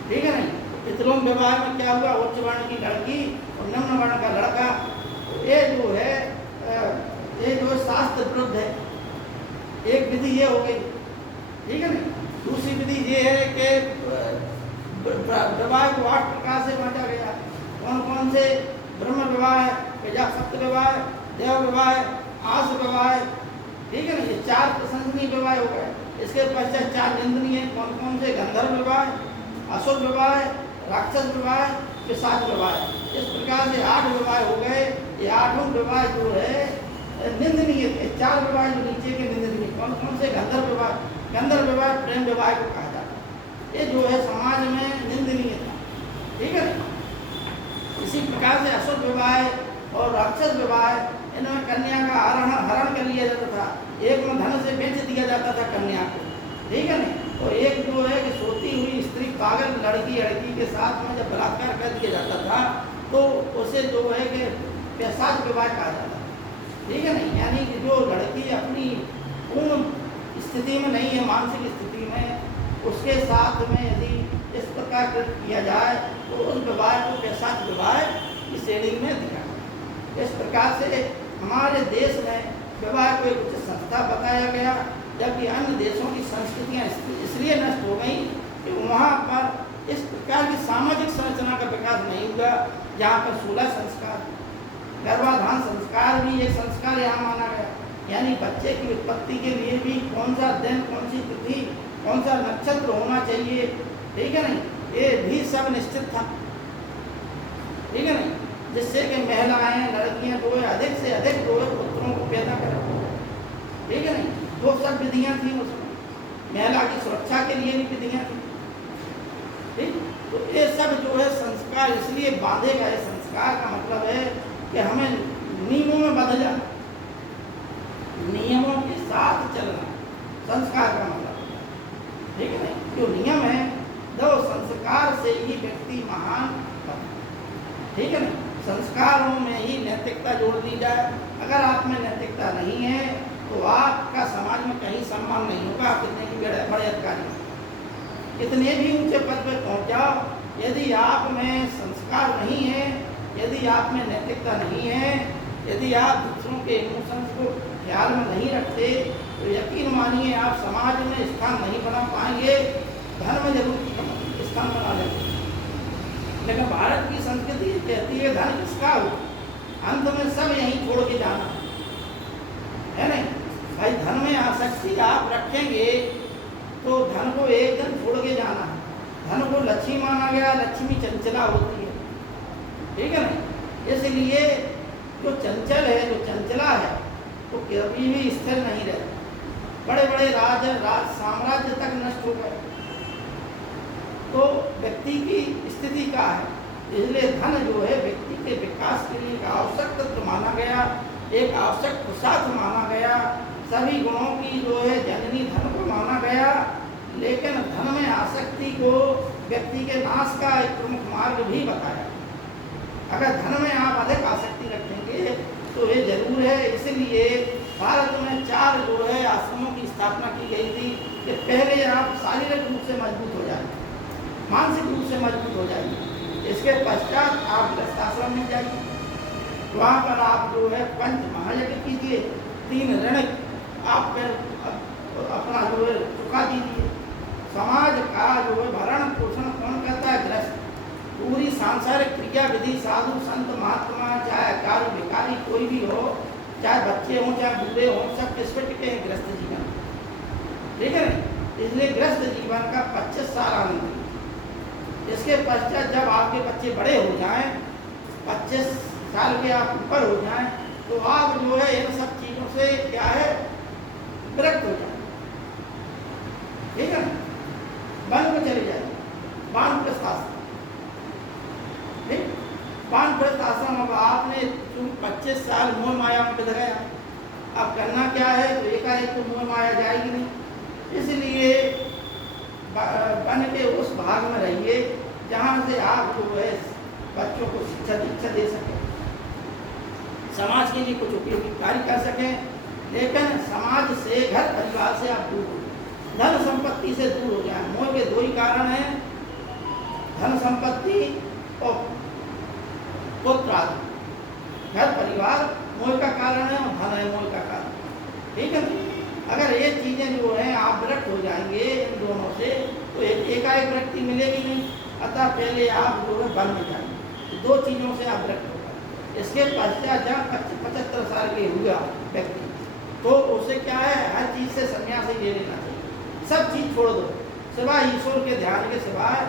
ठीक है नहीं। प्रतिलोम विवाह में क्या हुआ, उच्च वर्ण की लड़की और निम्न वर्ण का लड़का। ये जो है शास्त्र विरुद्ध है। एक विधि ये हो गई, ठीक है नहीं। दूसरी विधि ये है कि विवाह को 8 प्रकार से बांटा गया। कौन कौन से? ब्रह्म विवाह, प्रजासत्त विवाह, देव विवाह, आस विवाह, ठीक है ना। ये 4 प्रशंसनीय विवाह हो गए। इसके पश्चात 4 निंदनीय। कौन कौन से? गंधर्व विवाह, असुर विवाह, राक्षस विवाह, पिशाच विवाह। इस प्रकार से 8 विवाह हो गए। ये 8 विवाह जो है निंदनीय थे। 4 विवाह जो नीचे के निंदनीय। कौन कौन से? गंधर्व विवाह। गंधर्व विवाह प्रेम विवाह को कहा जाता है। ये जो है समाज में निंदनीय था, ठीक है। इसी प्रकार से असुर विवाह और राक्षस विवाह, इनमें कन्या का हरण कर लिया जाता था। एक में धन से बेच दिया जाता था कन्या को, ठीक है नहीं। और एक जो है कि सोती हुई स्त्री पागल लड़की के साथ में जब बलात्कार कर दिया जाता था तो उसे जो है कि पिशाच विवाह कहा जाता था, ठीक है नहीं। यानी कि जो लड़की अपनी पूर्ण स्थिति में नहीं है, मानसिक स्थिति में, उसके साथ में यदि इस प्रकार किया जाए तो उस विवाह को पिशाच विवाह की श्रेणी में दिया। इस प्रकार से हमारे देश में विवाह को एक उच्च संस्था बताया गया, जबकि अन्य देशों की संस्कृतियाँ इसलिए नष्ट हो गई कि वहाँ पर इस प्रकार की सामाजिक संरचना का विकास नहीं हुआ। जहाँ पर 16 संस्कार, गर्भाधान संस्कार भी एक संस्कार यहाँ माना गया। यानी बच्चे की उत्पत्ति के लिए भी कौन सा दिन, कौन सी तिथि, कौन सा नक्षत्र होना चाहिए, ठीक है नहीं, ये भी सब निश्चित था, ठीक है नहीं। जिससे कि महिलाएं, लड़कियां जो है अधिक से अधिक जो है पुत्रों को पैदा करें, ठीक है नहीं। वो सब विधियां थी उसमें। महिला की सुरक्षा के लिए भी विधियां थी, ठीक। तो ये सब जो है संस्कार इसलिए बांधे गए। संस्कार का मतलब है कि हमें नियमों में बदल जाना, नियमों के साथ चलना, संस्कार का मतलब, ठीक है नहीं। जो नियम है दो संस्कार से ही व्यक्ति महान बनता, ठीक है नहीं। संस्कारों में ही नैतिकता जोड़ दी जाए। अगर आप में नैतिकता नहीं है तो आपका समाज में कहीं सम्मान नहीं होगा। आप कितने भी बड़े अधिकारी, कितने भी ऊंचे पद पर पहुंच जाओ, यदि आप में संस्कार नहीं है, यदि आप में नैतिकता नहीं है, यदि आप दूसरों के इमोशंस को ख्याल में नहीं रखते तो यकीन मानिए आप समाज में स्थान नहीं बना पाएंगे। धन में जरूर स्थान बना लेंगे, लेकिन भारत की संस्कृति कहती है धन किसका हो, अंत में सब यहीं छोड़ के जाना है नहीं। भाई धन में आसक्ति आप रखेंगे तो धन को एक दिन छोड़ के जाना है। धन को लक्ष्मी माना गया, लक्ष्मी चंचला होती है, ठीक है नहीं। इसलिए जो चंचल है, जो चंचला है, तो कभी भी स्थिर नहीं रहता। बड़े बड़े राज साम्राज्य तक नष्ट हो गए। तो व्यक्ति की स्थिति का है, इसलिए धन जो है व्यक्ति के विकास के लिए एक आवश्यक तत्व माना गया, एक आवश्यक पुरुषार्थ माना गया। सभी गुणों की जो है जननी धन को माना गया, लेकिन धन में आसक्ति को व्यक्ति के नाश का एक प्रमुख मार्ग भी बताया। अगर धन में आप अधिक आसक्ति रखेंगे तो ये जरूर है। इसलिए भारत में 4 जो है आश्रमों की स्थापना की गई थी कि पहले आप शारीरिक रूप से मजबूत हो जाए, मानसिक रूप से मजबूत हो जाइए। इसके पश्चात आप गृहस्थाश्रम में जाइए, वहाँ पर आप जो है पंच महायज्ञ कीजिए, 3 ऋण आप अपना जो है चुका दीजिए। समाज का जो है भरण पोषण कौन करता है? गृहस्थ। पूरी सांसारिक क्रिया विधि, साधु संत महात्मा, चाहे कार्य भिखारी कोई भी हो, चाहे बच्चे हों चाहे बूढ़े हों, सब किस पे टिके हैं? गृहस्थ जीवन, ठीक है नहीं। इसलिए गृहस्थ जीवन का 25 साल आनंद। इसके पश्चात जब आपके बच्चे बड़े हो जाएं, 25 साल के आप ऊपर हो जाएं, तो आप जो है इन सब चीज़ों से क्या है? विरक्त हो जाए, ठीक है ना। वन में चले जाइए, वानप्रस्थ आश्रम। ठीक, वानप्रस्थ आश्रम। अब आपने 25 साल मोह माया में बिता गया, अब करना क्या है, तो एकाएक तो मोह माया जाएगी नहीं। इसलिए वन के उस भाग में रहिए जहाँ से आप जो है बच्चों को शिक्षा दीक्षा दे सकें, समाज के लिए कुछ उपयोगी कार्य कर सकें, लेकिन समाज से, घर परिवार से आप दूर हो, धन संपत्ति से दूर हो जाए। मोह के 2 ही कारण हैं, धन संपत्ति और पुत्र आदि। घर परिवार मोह का कारण है और धन है मोह का कारण। ठीक है ना? अगर ये चीज़ें जो हैं आप विरक्त हो जाएंगे इन दोनों से, तो एकाएक व्यक्ति मिलेगी नहीं। अतः पहले आप जो है वन में जाएंगे, 2 चीज़ों से आप विरक्त होगा। इसके पश्चात जब 75 साल के हुआ व्यक्ति, तो उसे क्या है, हर चीज़ से संन्यास ही ले लेना चाहिए, सब चीज़ छोड़ दो सिवाय ईश्वर के ध्यान के सिवाय।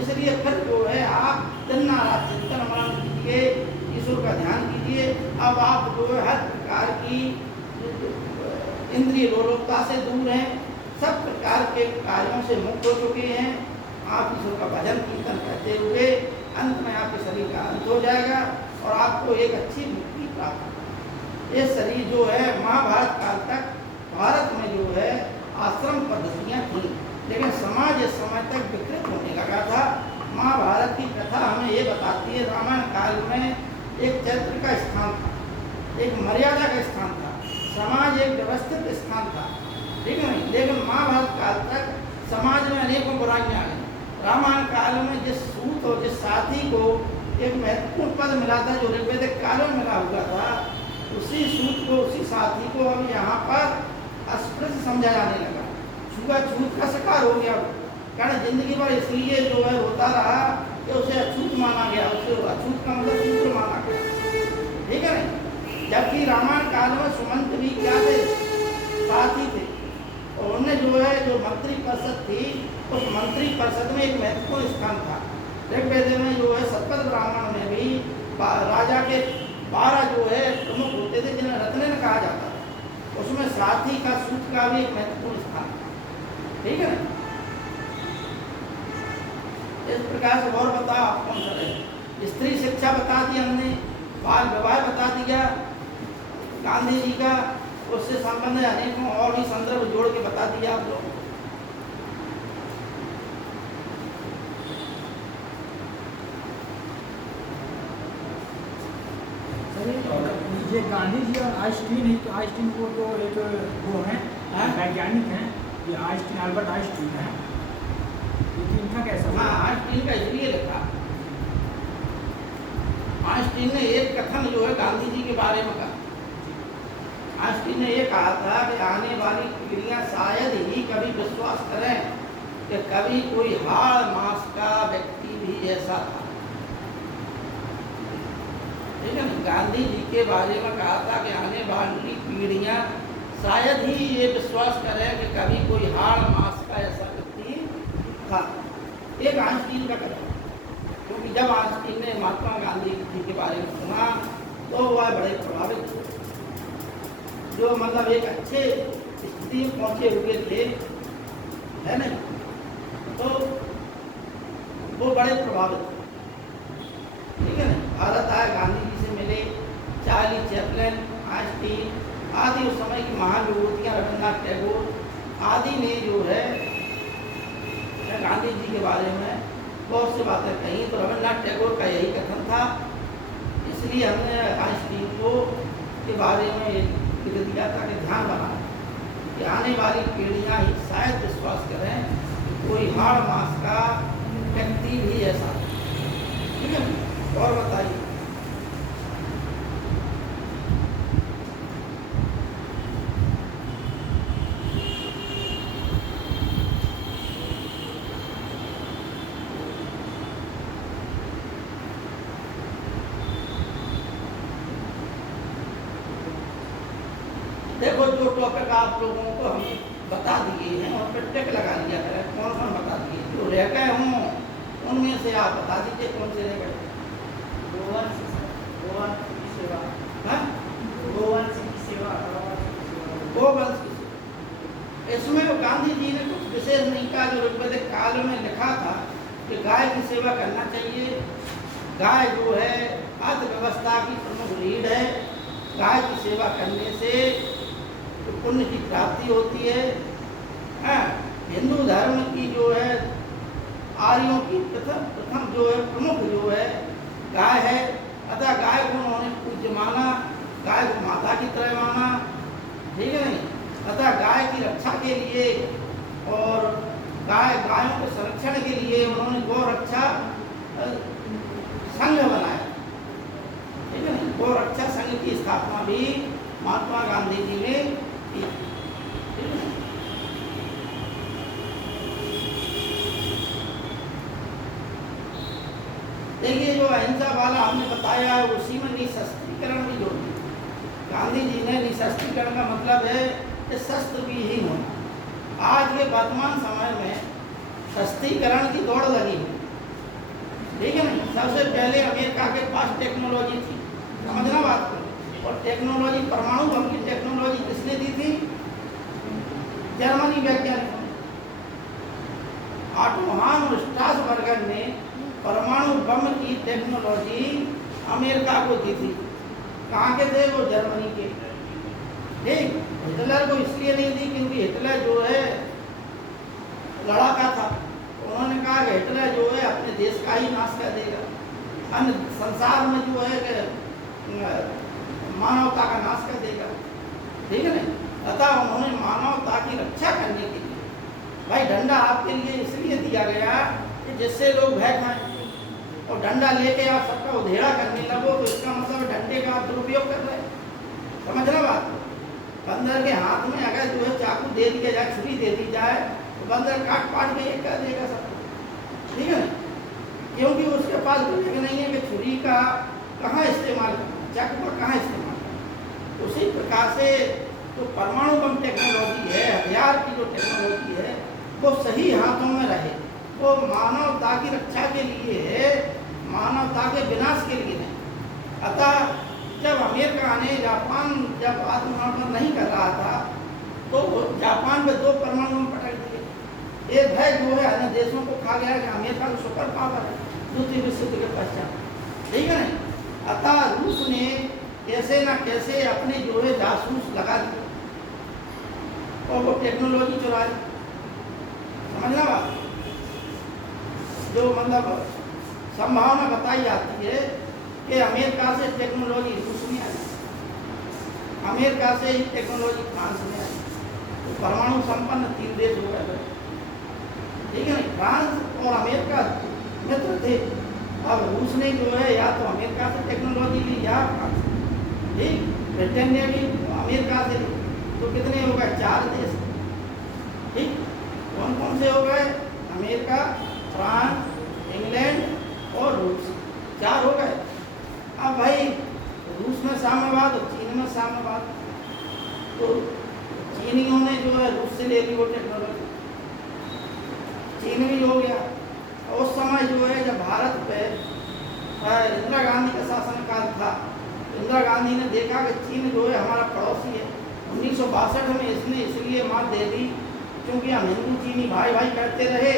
इसलिए फिर जो है आप दिन रात चिंतन मनन कीजिए, ईश्वर का ध्यान कीजिए। अब आप जो है हर प्रकार की इंद्रिय लोलुपता से दूर हैं, सब प्रकार के कार्यों से मुक्त हो चुके हैं। आप ईश्वर का भजन कीर्तन करते हुए अंत में आपके शरीर का अंत हो जाएगा और आपको एक अच्छी मुक्ति प्राप्त होगी। ये शरीर जो है महाभारत काल तक भारत में जो है आश्रम पद्धतियाँ थी, लेकिन समाज इस समय तक विकृत होने लगा था। महाभारत की कथा हमें ये बताती है, रामायण काल में एक चरित्र का स्थान था, एक मर्यादा का स्थान था, समाज एक व्यवस्थित स्थान था। ठीक है नहीं? लेकिन महाभारत काल तक समाज में अनेकों बुराइयाँ आ गई। रामायण काल में जिस सूत और जिस साथी को एक महत्वपूर्ण पद मिला था, जो ऋग्वेदिक काल में मिला हुआ था, उसी सूत को, उसी साथी को अब यहाँ पर अस्पृश्य समझा जाने लगा, छूत का शिकार हो गया। कारण जिंदगी भर इसलिए जो है होता रहा कि उसे अछूत माना गया, उसे अछूत का मतलब शूद्र माना गया। ठीक है नहीं? जबकि रामायण काल में सुमंत भी क्या थे, साथी थे, और उन्हें जो है जो मंत्री परिषद थी, उस मंत्री परिषद में एक महत्वपूर्ण स्थान था। ऋग्वेद में जो है सतपथ ब्राह्मण में भी राजा के 12 जो है प्रमुख होते थे, जिन्हें रत्न कहा जाता था, उसमें साथी का, सूत का भी एक महत्वपूर्ण स्थान था। ठीक है ना? इस प्रकार से और बताओ आप कौन सा रहे। स्त्री शिक्षा बता दी हमने, बाल विवाह बता दिया गांधी जी का, उससे संबंधित अनेकों और भी संदर्भ जोड़ के बता दिया आप लोग। ये गांधी जी और आइंस्टीन ही, तो आइंस्टीन को तो एक वो हैं वैज्ञानिक हैं, ये आइंस्टीन, अल्बर्ट आइंस्टीन है, लेकिन इनका कैसा? हाँ, आइंस्टीन का इसलिए लिखा, आइंस्टीन ने एक कथन जो है गांधी जी के बारे में कहा। आइंस्टीन ने ये कहा था कि आने वाली पीढ़ियां शायद ही कभी विश्वास करें कि कभी कोई हाड़ मांस का व्यक्ति भी ऐसा था। ठीक है ना? गांधी जी के बारे में कहा था कि आने वाली पीढ़ियां शायद ही ये विश्वास करें कि कभी कोई हाड़ मांस का ऐसा व्यक्ति था। एक आइंस्टीन का कथन, क्योंकि जब आइंस्टीन ने महात्मा गांधी जी के बारे में सुना तो वह बड़े प्रभावित हुए, जो मतलब एक अच्छे स्थिति में पहुंचे हुए थे, है नहीं, तो वो बड़े प्रभावित हुए। ठीक है ना? भारत आए, गांधी जी से मिले, चार्ली चैपलिन, आइंस्टीन आदि उस समय की महान विभूतियाँ, रविन्द्रनाथ टैगोर आदि ने जो है गांधी जी के बारे में बहुत सी बातें कही। तो रविन्द्रनाथ टैगोर का यही कथन था, इसलिए हमने आइंस्टीन को के बारे में लिख दिया था कि ध्यान बनाएं कि आने वाली पीढ़ियाँ ही शायद विश्वास करें कि कोई हाड़ मांस का व्यक्ति भी ऐसा। ठीक है? और बताइए। देखो, जो टॉपिक आप लोगों को हम बता दिए हैं और फिर टिक लगा लिया है, कौन कौन बता दिए, जो रह गए हों उनमें से आप बता दीजिए कौन से रह गए। गोवंश की सेवा, हाँ? गोवंश की सेवा, गोवंश की सेवा, इसमें गांधी जी ने कुछ विशेष नहीं कहा जो ऋग्वेदिक काल में लिखा था कि गाय की सेवा करना चाहिए। गाय जो है अर्थव्यवस्था की प्रमुख रीढ़ है। गाय की सेवा करने से तो पुण्य की प्राप्ति होती है। हिंदू धर्म की जो है आर्यों की प्रथम जो है प्रमुख जो है गाय है। अतः गाय को उन्होंने पूज्य माना, गाय को माता की तरह माना, ठीक है नहीं। अतः गाय की रक्षा के लिए और गायों के संरक्षण के लिए उन्होंने गौ रक्षा संघ बनाया, ठीक है नहीं। गौ रक्षा संघ की स्थापना भी महात्मा गांधी जी ने की, ठीक है। देखिए जो अहिंसा वाला हमने बताया है उसी में निशस्त्रीकरण भी जोड़ दिया। गांधी जी ने निशस्त्रीकरण का मतलब है कि शस्त्र विहीन होना। आज के वर्तमान समय में शस्त्रीकरण की दौड़ लगी है, ठीक है ना। सबसे पहले अमेरिका के पास टेक्नोलॉजी थी, समझना बात को। और टेक्नोलॉजी परमाणु बम की टेक्नोलॉजी किसने दी थी? जर्मनी वैज्ञानिकों ने। ऑटोहान और स्ट्रासबर्गर ने परमाणु बम की टेक्नोलॉजी अमेरिका को दी थी। कहाँ के थे वो? जर्मनी के। ठीक, हिटलर को इसलिए नहीं दी क्योंकि हिटलर जो है लड़ाका था। उन्होंने कहा कि हिटलर जो है अपने देश का ही नाश कर देगा, अन्य संसार में जो है मानवता का नाश कर देगा, ठीक है ना। अतः उन्होंने मानवता की रक्षा करने के लिए भाई डंडा आपके लिए इसलिए दिया गया कि जिससे लोग भय खाएं। और डंडा लेके आप सबका उधेड़ा करने लगो तो इसका मतलब डंडे का आप दुरुपयोग कर रहे हैं, समझ रहे बात। बंदर के हाथ में अगर जो है चाकू दे दिया जाए, छुरी दे दी जाए तो बंदर काट पाट के एक कर देगा सबको, ठीक है ना। क्योंकि उसके पास विवेक नहीं है कि छुरी का कहाँ इस्तेमाल करना, चाकू का कहाँ इस्तेमाल करना। उसी प्रकार से जो परमाणु बम टेक्नोलॉजी है, हथियार की जो टेक्नोलॉजी है, वो सही हाथों में रहे, वो मानवता की रक्षा के लिए है, मानवता के विनाश के लिए नहीं। अतः जब अमेरिका ने जापान जब आत्मनिर्भर नहीं कर रहा था तो जापान पे 2 परमाणु बम पटक दिए। एक भय जो है अन्य देशों को खा गया कि अमेरिका तो सुपर पावर है द्वितीय विश्व युद्ध के पश्चात, ठीक है ना। अतः रूस ने कैसे ना कैसे अपने जो है जासूस लगा दिए और वो टेक्नोलॉजी चुरा ली, समझना बात। जो मतलब संभावना बताई जाती है कि अमेरिका से टेक्नोलॉजी रूस में आई, अमेरिका से ही टेक्नोलॉजी फ्रांस में आई, तो परमाणु संपन्न 3 देश हो गए, ठीक है ना। फ्रांस और अमेरिका मित्र थे। अब रूस ने जो है या तो अमेरिका से टेक्नोलॉजी ली या फ्रांस, ठीक। ब्रिटेन ने भी अमेरिका से ली, तो कितने हो गए? 4 देश, ठीक। कौन कौन से हो गए? अमेरिका, फ्रांस, इंग्लैंड और रूस, 4 हो गए। अब भाई रूस में साम्यवाद और चीन में साम्यवाद, तो चीनियों ने जो है रूस से ले ली वो टेक्नोलॉजी, चीन भी हो गया। और उस समय जो है जब भारत पे इंदिरा गांधी का शासनकाल था, इंदिरा गांधी ने देखा कि चीन जो है हमारा पड़ोसी है। 1962 में इसने इसलिए मात दे दी क्योंकि हम हिंदू चीनी भाई भाई करते रहे,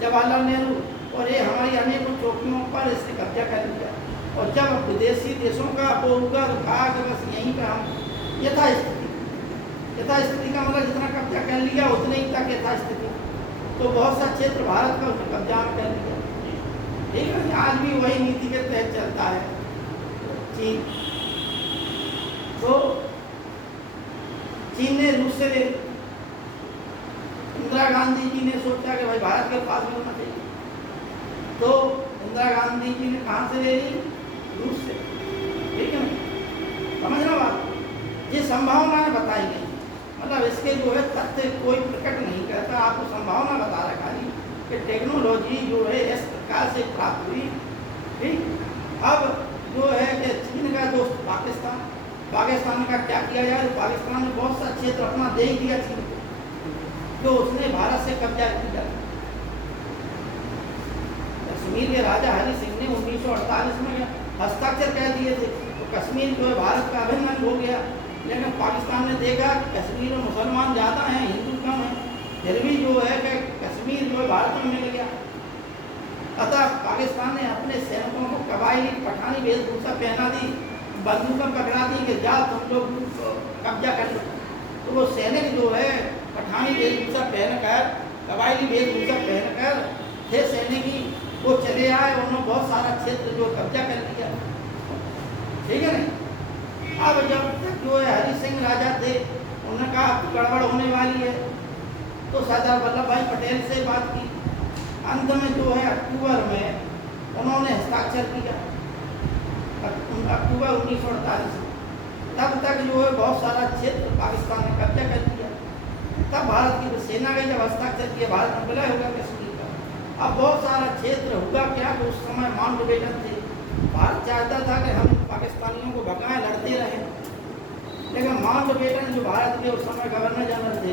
जवाहरलाल नेहरू, और ये हमारी अनेकों चौकियों पर इसने कब्जा कर लिया। और जब विदेशी देशों का वो होगा तो कहा कि बस यहीं पर हम यथास्थिति का मतलब जितना कब्जा कर लिया उतने ही तक यथास्थिति, तो बहुत सा क्षेत्र भारत का उसने कब्जा में कर लिया, ठीक है। आज भी वही नीति के तहत चलता है चीन। तो चीन ने रूस से ले, इंदिरा गांधी जी ने सोचा कि भाई भारत के पास भी होना चाहिए, तो इंदिरा गांधी जी ने कहाँ से ले ली? रूस से, ठीक है ना। समझना बात, ये संभावनाएं बताई गई, मतलब इसके जो है तथ्य कोई प्रकट नहीं करता, आपको संभावना बता रखा है कि टेक्नोलॉजी जो है इस प्रकार से प्राप्त हुई, ठीक। अब जो है कि चीन का दोस्त पाकिस्तान का क्या किया जाए? तो पाकिस्तान ने बहुत सा क्षेत्र अपना दे ही दिया चीन को, जो उसने भारत से कब्जा किया। कश्मीर के राजा हरि सिंह ने 1948 में हस्ताक्षर कर दिए थे, तो कश्मीर जो है भारत का अभिन्न अंग हो गया। लेकिन पाकिस्तान ने देखा कि कश्मीर में मुसलमान ज़्यादा हैं, हिंदू कम है, फिर भी जो है कि कश्मीर जो है भारत में मिल गया। अतः पाकिस्तान ने अपने सैनिकों को कबायली पठानी वेशभूषा पहना दी, बंदूकें पकड़ा दी कि जाओ तुम लोग कब्जा कर लो। तो वो सैनिक जो है पठानी वेशभूषा पहनकर, कबायली वेशभूषा पहनकर थे सैनिकी, वो चले आए, उन्होंने बहुत सारा क्षेत्र जो कब्जा कर लिया, ठीक है नहीं। अब जब तक जो है हरि सिंह राजा थे, उन्होंने कहा अब गड़बड़ होने वाली है, तो सरदार वल्लभ भाई पटेल से बात की। अंत में जो है अक्टूबर में उन्होंने हस्ताक्षर किया, अक्टूबर 1948 में। तब तक जो है बहुत सारा क्षेत्र पाकिस्तान ने कब्जा कर लिया। तब भारत की सेना ने जब हस्ताक्षर किया, भारत में विलय होगा कश्मीर का। अब बहुत सारा क्षेत्र होगा क्या कि उस समय माउंटबेटन थे, भारत चाहता था कि हम पाकिस्तानियों को भगाएं, लड़ते रहें, लेकिन माउंटबेटन जो भारत के उस समय गवर्नर जनरल थे,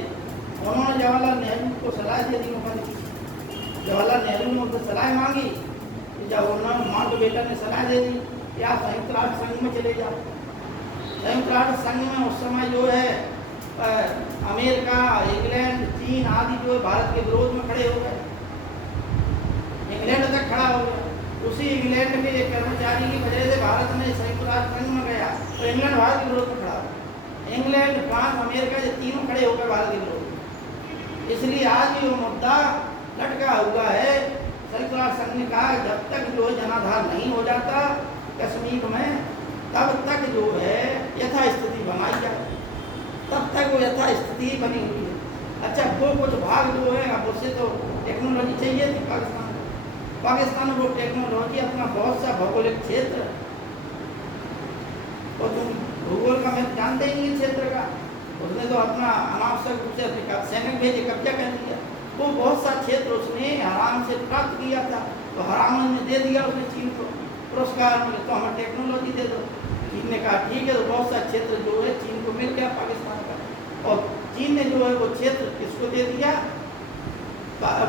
उन्होंने जवाहरलाल नेहरू को सलाह दे दी। जवाहरलाल नेहरू ने उनसे सलाह मांगी, जब उन्होंने माउंटबेटन ने सलाह दे दी कि आप संयुक्त राष्ट्र संघ में चले जाओ। संयुक्त राष्ट्र संघ में उस समय जो है अमेरिका, इंग्लैंड, चीन आदि जो है भारत के विरोध में खड़े हो गए, इंग्लैंड तक खड़ा हो गया। उसी इंग्लैंड के एक कर्मचारी की वजह से भारत में संयुक्त राष्ट्र संघ में गया, तो इंग्लैंड भारत के विरोध में खड़ा हो। इंग्लैंड, फ्रांस, अमेरिका ये तीनों खड़े हो गए भारत के विरोध में। इसलिए आज भी वो मुद्दा लटका हुआ है। संयुक्त राष्ट्र संघ ने कहा जब तक जो है जनाधार नहीं हो जाता कश्मीर में, तब तक जो है यथास्थिति बनाई जाए, तब तक वो यथास्थिति बनी हुई है। अच्छा, वो कुछ भाग जो है अब उससे तो टेक्नोलॉजी चाहिए थी पाकिस्तान में वो टेक्नोलॉजी अपना बहुत सा भौगोलिक क्षेत्र, और तुम भूगोल का मैं जानते ही नहीं क्षेत्र का, उसने तो अपना अनावश्यक रूप से अपने सैनिक भेजे, कब्जा कर लिया। वो बहुत सा क्षेत्र उसने आराम से प्राप्त किया था, तो हराम ने दे दिया उसने चीन को पुरस्कार में, तो हमें टेक्नोलॉजी दे दो। चीन ने कहा ठीक है, तो बहुत सा क्षेत्र जो है चीन को मिल गया पाकिस्तान का, और चीन ने जो है वो क्षेत्र किसको दे दिया,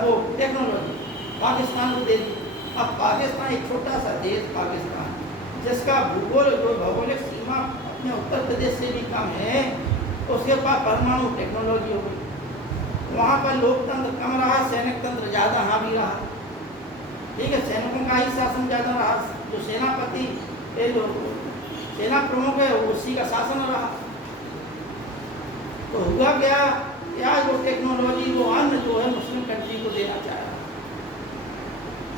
वो टेक्नोलॉजी पाकिस्तान को दे दी। अब पाकिस्तान एक छोटा सा देश पाकिस्तान, जिसका भूगोल जो भौगोलिक सीमा अपने उत्तर प्रदेश से भी कम है, उसके पास परमाणु टेक्नोलॉजी हो गई। वहाँ पर लोकतंत्र कम रहा, सैनिक तंत्र ज़्यादा हावी रहा, ठीक है, सैनिकों का ही शासन ज़्यादा रहा, जो सेनापति जो सेना प्रमुख है उसी का शासन रहा। तो हुआ क्या जो टेक्नोलॉजी वो अन्य जो है मुस्लिम कंट्री को देना चाह रहा।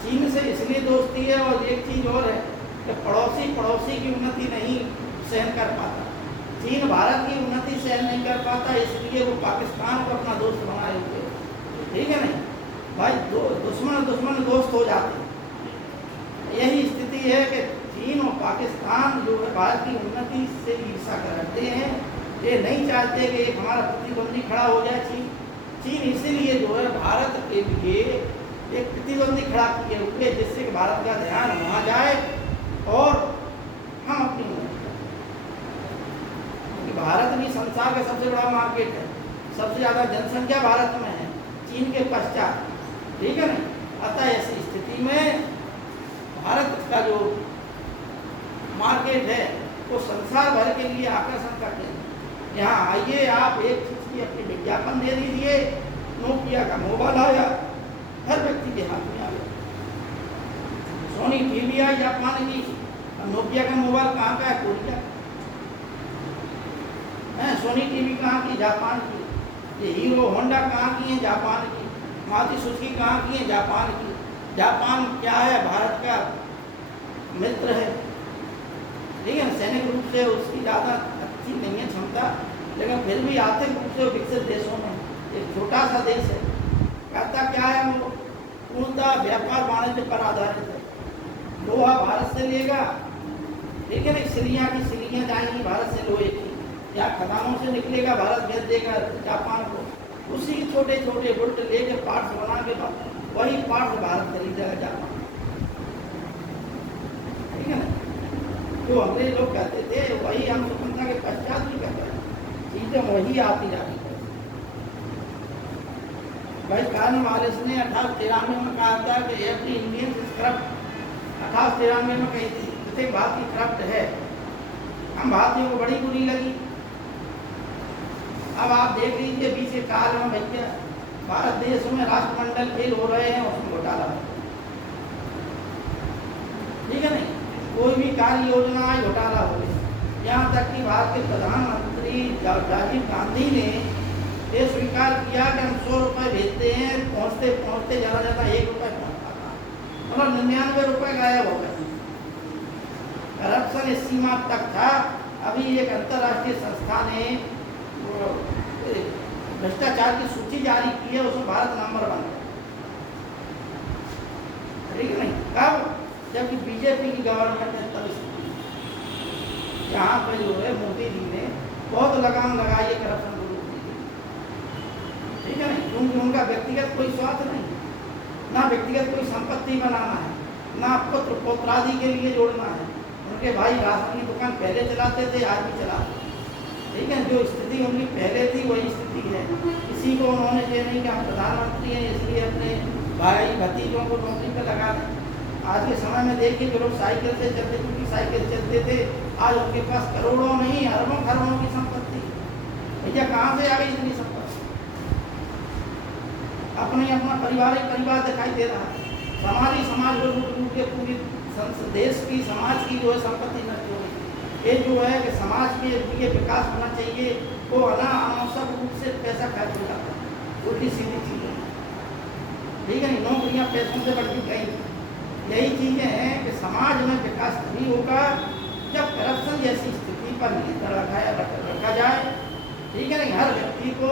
चीन से इसलिए दोस्ती है, और एक चीज़ और है कि पड़ोसी की उन्नति नहीं सहन कर पाता। चीन भारत की उन्नति सहन नहीं कर पाता, इसलिए वो पाकिस्तान को अपना दोस्त बनाए हुए, ठीक है नहीं भाई, दुश्मन दोस्त हो जाते हैं। यही स्थिति है कि चीन और पाकिस्तान जो है भारत की उन्नति से ईर्षा करते हैं, ये नहीं चाहते कि एक हमारा प्रतिद्वंदी खड़ा हो जाए। चीन इसीलिए जो है भारत के लिए एक प्रतिद्वंदी खड़ा किए हुए, जिससे कि भारत का ध्यान वहाँ जाए और हम अपनी भारत भी संसार का सबसे बड़ा मार्केट है, सबसे ज़्यादा जनसंख्या भारत में है, चीन के पश्चात, ठीक है ना। अतः ऐसी स्थिति में भारत का जो मार्केट है वो संसार भर के लिए आकर्षण का केंद्र। यहाँ आइए, आप एक चीज़ की अपनी विज्ञापन दे दीजिए, नोकिया का मोबाइल आया, हर व्यक्ति के हाथ में आ गया। सोनी टीवी आई जापान की, नोकिया का मोबाइल कहाँ का है, कोरिया का है। सोनी टीवी कहाँ की, जापान की। ये हीरो होंडा कहाँ की है, जापान की। मारुति सुजुकी कहाँ की है, जापान की। जापान क्या है, भारत का मित्र है, ठीक है। सैनिक रूप से उसकी ज़्यादा अच्छी नहीं है क्षमता, लेकिन फिर भी आर्थिक रूप से विकसित देशों में एक छोटा सा देश है। कहता क्या है, वो पूर्णतः व्यापार वाणिज्य पर आधारित है। लोहा भारत से लेगा, ठीक है ना, सिलियाँ जाएंगी भारत से लोहे की, या खदानों से निकलेगा, भारत भेज देगा जापान को। उसी छोटे छोटे बुल्ट लेके पार्ट्स बना के वही पार्ट्स भारत खरीदेगा जापान, ठीक है ना। जो अंग्रेज लोग कहते थे वही हम स्वतंत्रता के पश्चात भी कहते हैं, चीज़ें वही आती जाती है। भाई कॉर्नवालिस ने 1893 में कहा था कि एवरी इंडियन इज करप्ट। 1893 में कही थी, प्रत्येक भारतीय करप्ट है। हम भारतीयों को बड़ी बुरी लगी। अब आप देख लीजिए बीच के काल में भैया भारत देश में राष्ट्रमंडल खेल हो रहे हैं, उसमें घोटाला हो, ठीक है नहीं, कोई भी कार्य योजना घोटाला हो गई। यहाँ तक कि भारत के प्रधानमंत्री राजीव गांधी ने ये स्वीकार किया कि हम 100 रुपये भेजते हैं, पहुँचते पहुँचते ज़्यादा ज़्यादा 1 रुपये पहुँच पाता, मतलब 99 रुपये गायब हो गए। करप्शन इस सीमा तक था। अभी एक अंतर्राष्ट्रीय संस्था ने भ्रष्टाचार की सूची जारी की है, उसमें भारत नंबर 1 है, ठीक है नहीं। कब? जबकि बीजेपी की गवर्नमेंट है तब यहाँ पर जो है मोदी जी ने बहुत लगाम लगाई है करप्शन को रोकने के लिए, ठीक है नहीं, क्योंकि उनका व्यक्तिगत कोई स्वार्थ नहीं, ना व्यक्तिगत कोई संपत्ति बनाना है, ना पुत्र पौत्रादि के लिए जोड़ना है। उनके भाई राशन की दुकान पहले चलाते थे, आज भी चलाते हैं, ठीक है। जो स्थिति उनकी पहले थी वही स्थिति है। किसी को उन्होंने ये नहीं कि हम प्रधानमंत्री हैं इसलिए अपने भाई भतीजों को नौकरी पर लगा दें। आज के समय में देखिए जो लोग साइकिल से चलते, क्योंकि साइकिल चलते थे, आज उनके पास करोड़ों नहीं अरबों खरबों की संपत्ति। भैया कहाँ से आ गई इतनी संपत्ति? अपने अपना परिवार दिखाई दे रहा है। समाज को लूट लूट के पूरी देश की समाज की जो है संपत्ति नष्ट हो गई। ये जो है कि समाज के लिए विकास होना चाहिए, वो अनावश्यक रूप से पैसा खर्च हो जाता है, उल्टी सीधी चीज़ें, ठीक है नहीं। नौकरियाँ पैसों से बढ़ गई। यही चीज़ें हैं कि समाज में विकास तभी होगा जब करप्शन जैसी स्थिति पर नियंत्रण रखा जाए, ठीक है नहीं। हर व्यक्ति को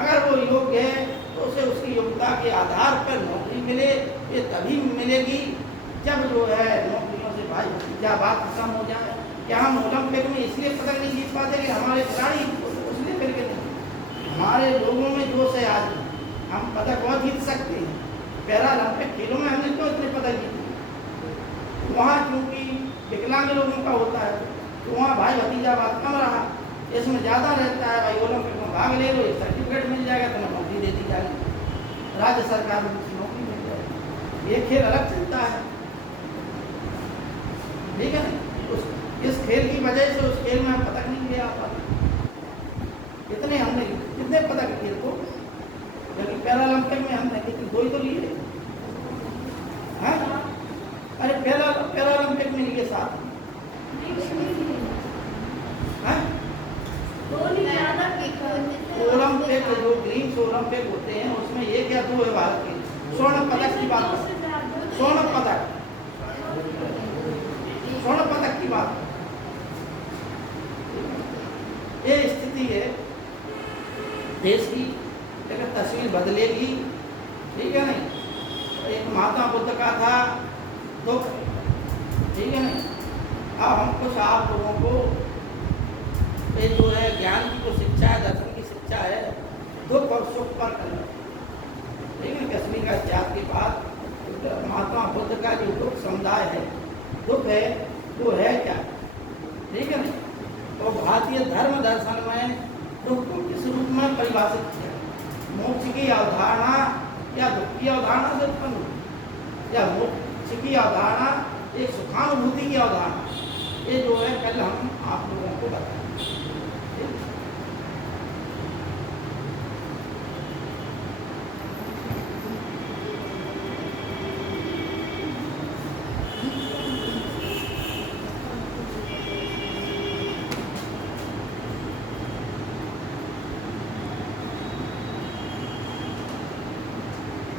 अगर वो योग्य है तो उसे उसकी योग्यता के आधार पर नौकरी मिले। ये तभी मिलेगी जब जो है नौकरियों से भाई भतीजा बात खत्म हो जाए। क्या हम ओलंपिक में इसलिए पदक नहीं जीत पाते कि हमारे खिलाड़ी उसलिए करके नहीं, हमारे लोगों में जोश है। आज हम पदक और जीत सकते हैं। पैरालंपिक खेलों में हमने क्यों इतने पदक जीते? वहाँ क्योंकि विकलांग लोगों का होता है तो वहाँ भाई भतीजा बात कम रहा, इसमें ज़्यादा रहता है। भाई ओलंपिक में भाग ले लो, एक सर्टिफिकेट मिल जाएगा, तुम्हें नौकरी दे दी जाएगी, राज्य सरकार में नौकरी मिल जाएगी। ये खेल अलग चलता है, ठीक है ना। इस खेल की वजह से उस खेल में हम पदक नहीं ले आ पाते। इतने हमने कितने पदक खेल को, क्योंकि पैरालंपिक में हमने कितने 2 ही तो लिए हैं। अरे पैरालंपिक में लिए 7 हैं। ओलंपिक जो ग्रीम्स ओलंपिक होते हैं उसमें ये क्या 2 है भारत के। स्वर्ण पदक की बात, स्वर्ण पदक की बात, ये स्थिति है देश की। लेकिन तस्वीर बदलेगी, ठीक है नहीं। एक महात्मा बुद्ध का था दुख, ठीक है नहीं। अब हम कुछ आप लोगों को ये जो है ज्ञान की जो शिक्षा है, दर्शन की शिक्षा है, दुख और सुख पर करना, लेकिन कश्मीर का इतिहास के बाद महात्मा बुद्ध का जो दुख समुदाय है, दुख है वो है क्या, ठीक है नहीं। तो भारतीय धर्म दर्शन में दुख को किस रूप में परिभाषित किया? मोक्ष की अवधारणा या दुख की अवधारणा से उत्पन्न हुई, या मोक्ष की अवधारणा एक सुखानुभूति की अवधारणा? ये जो है कल हम आप लोगों को बताएं।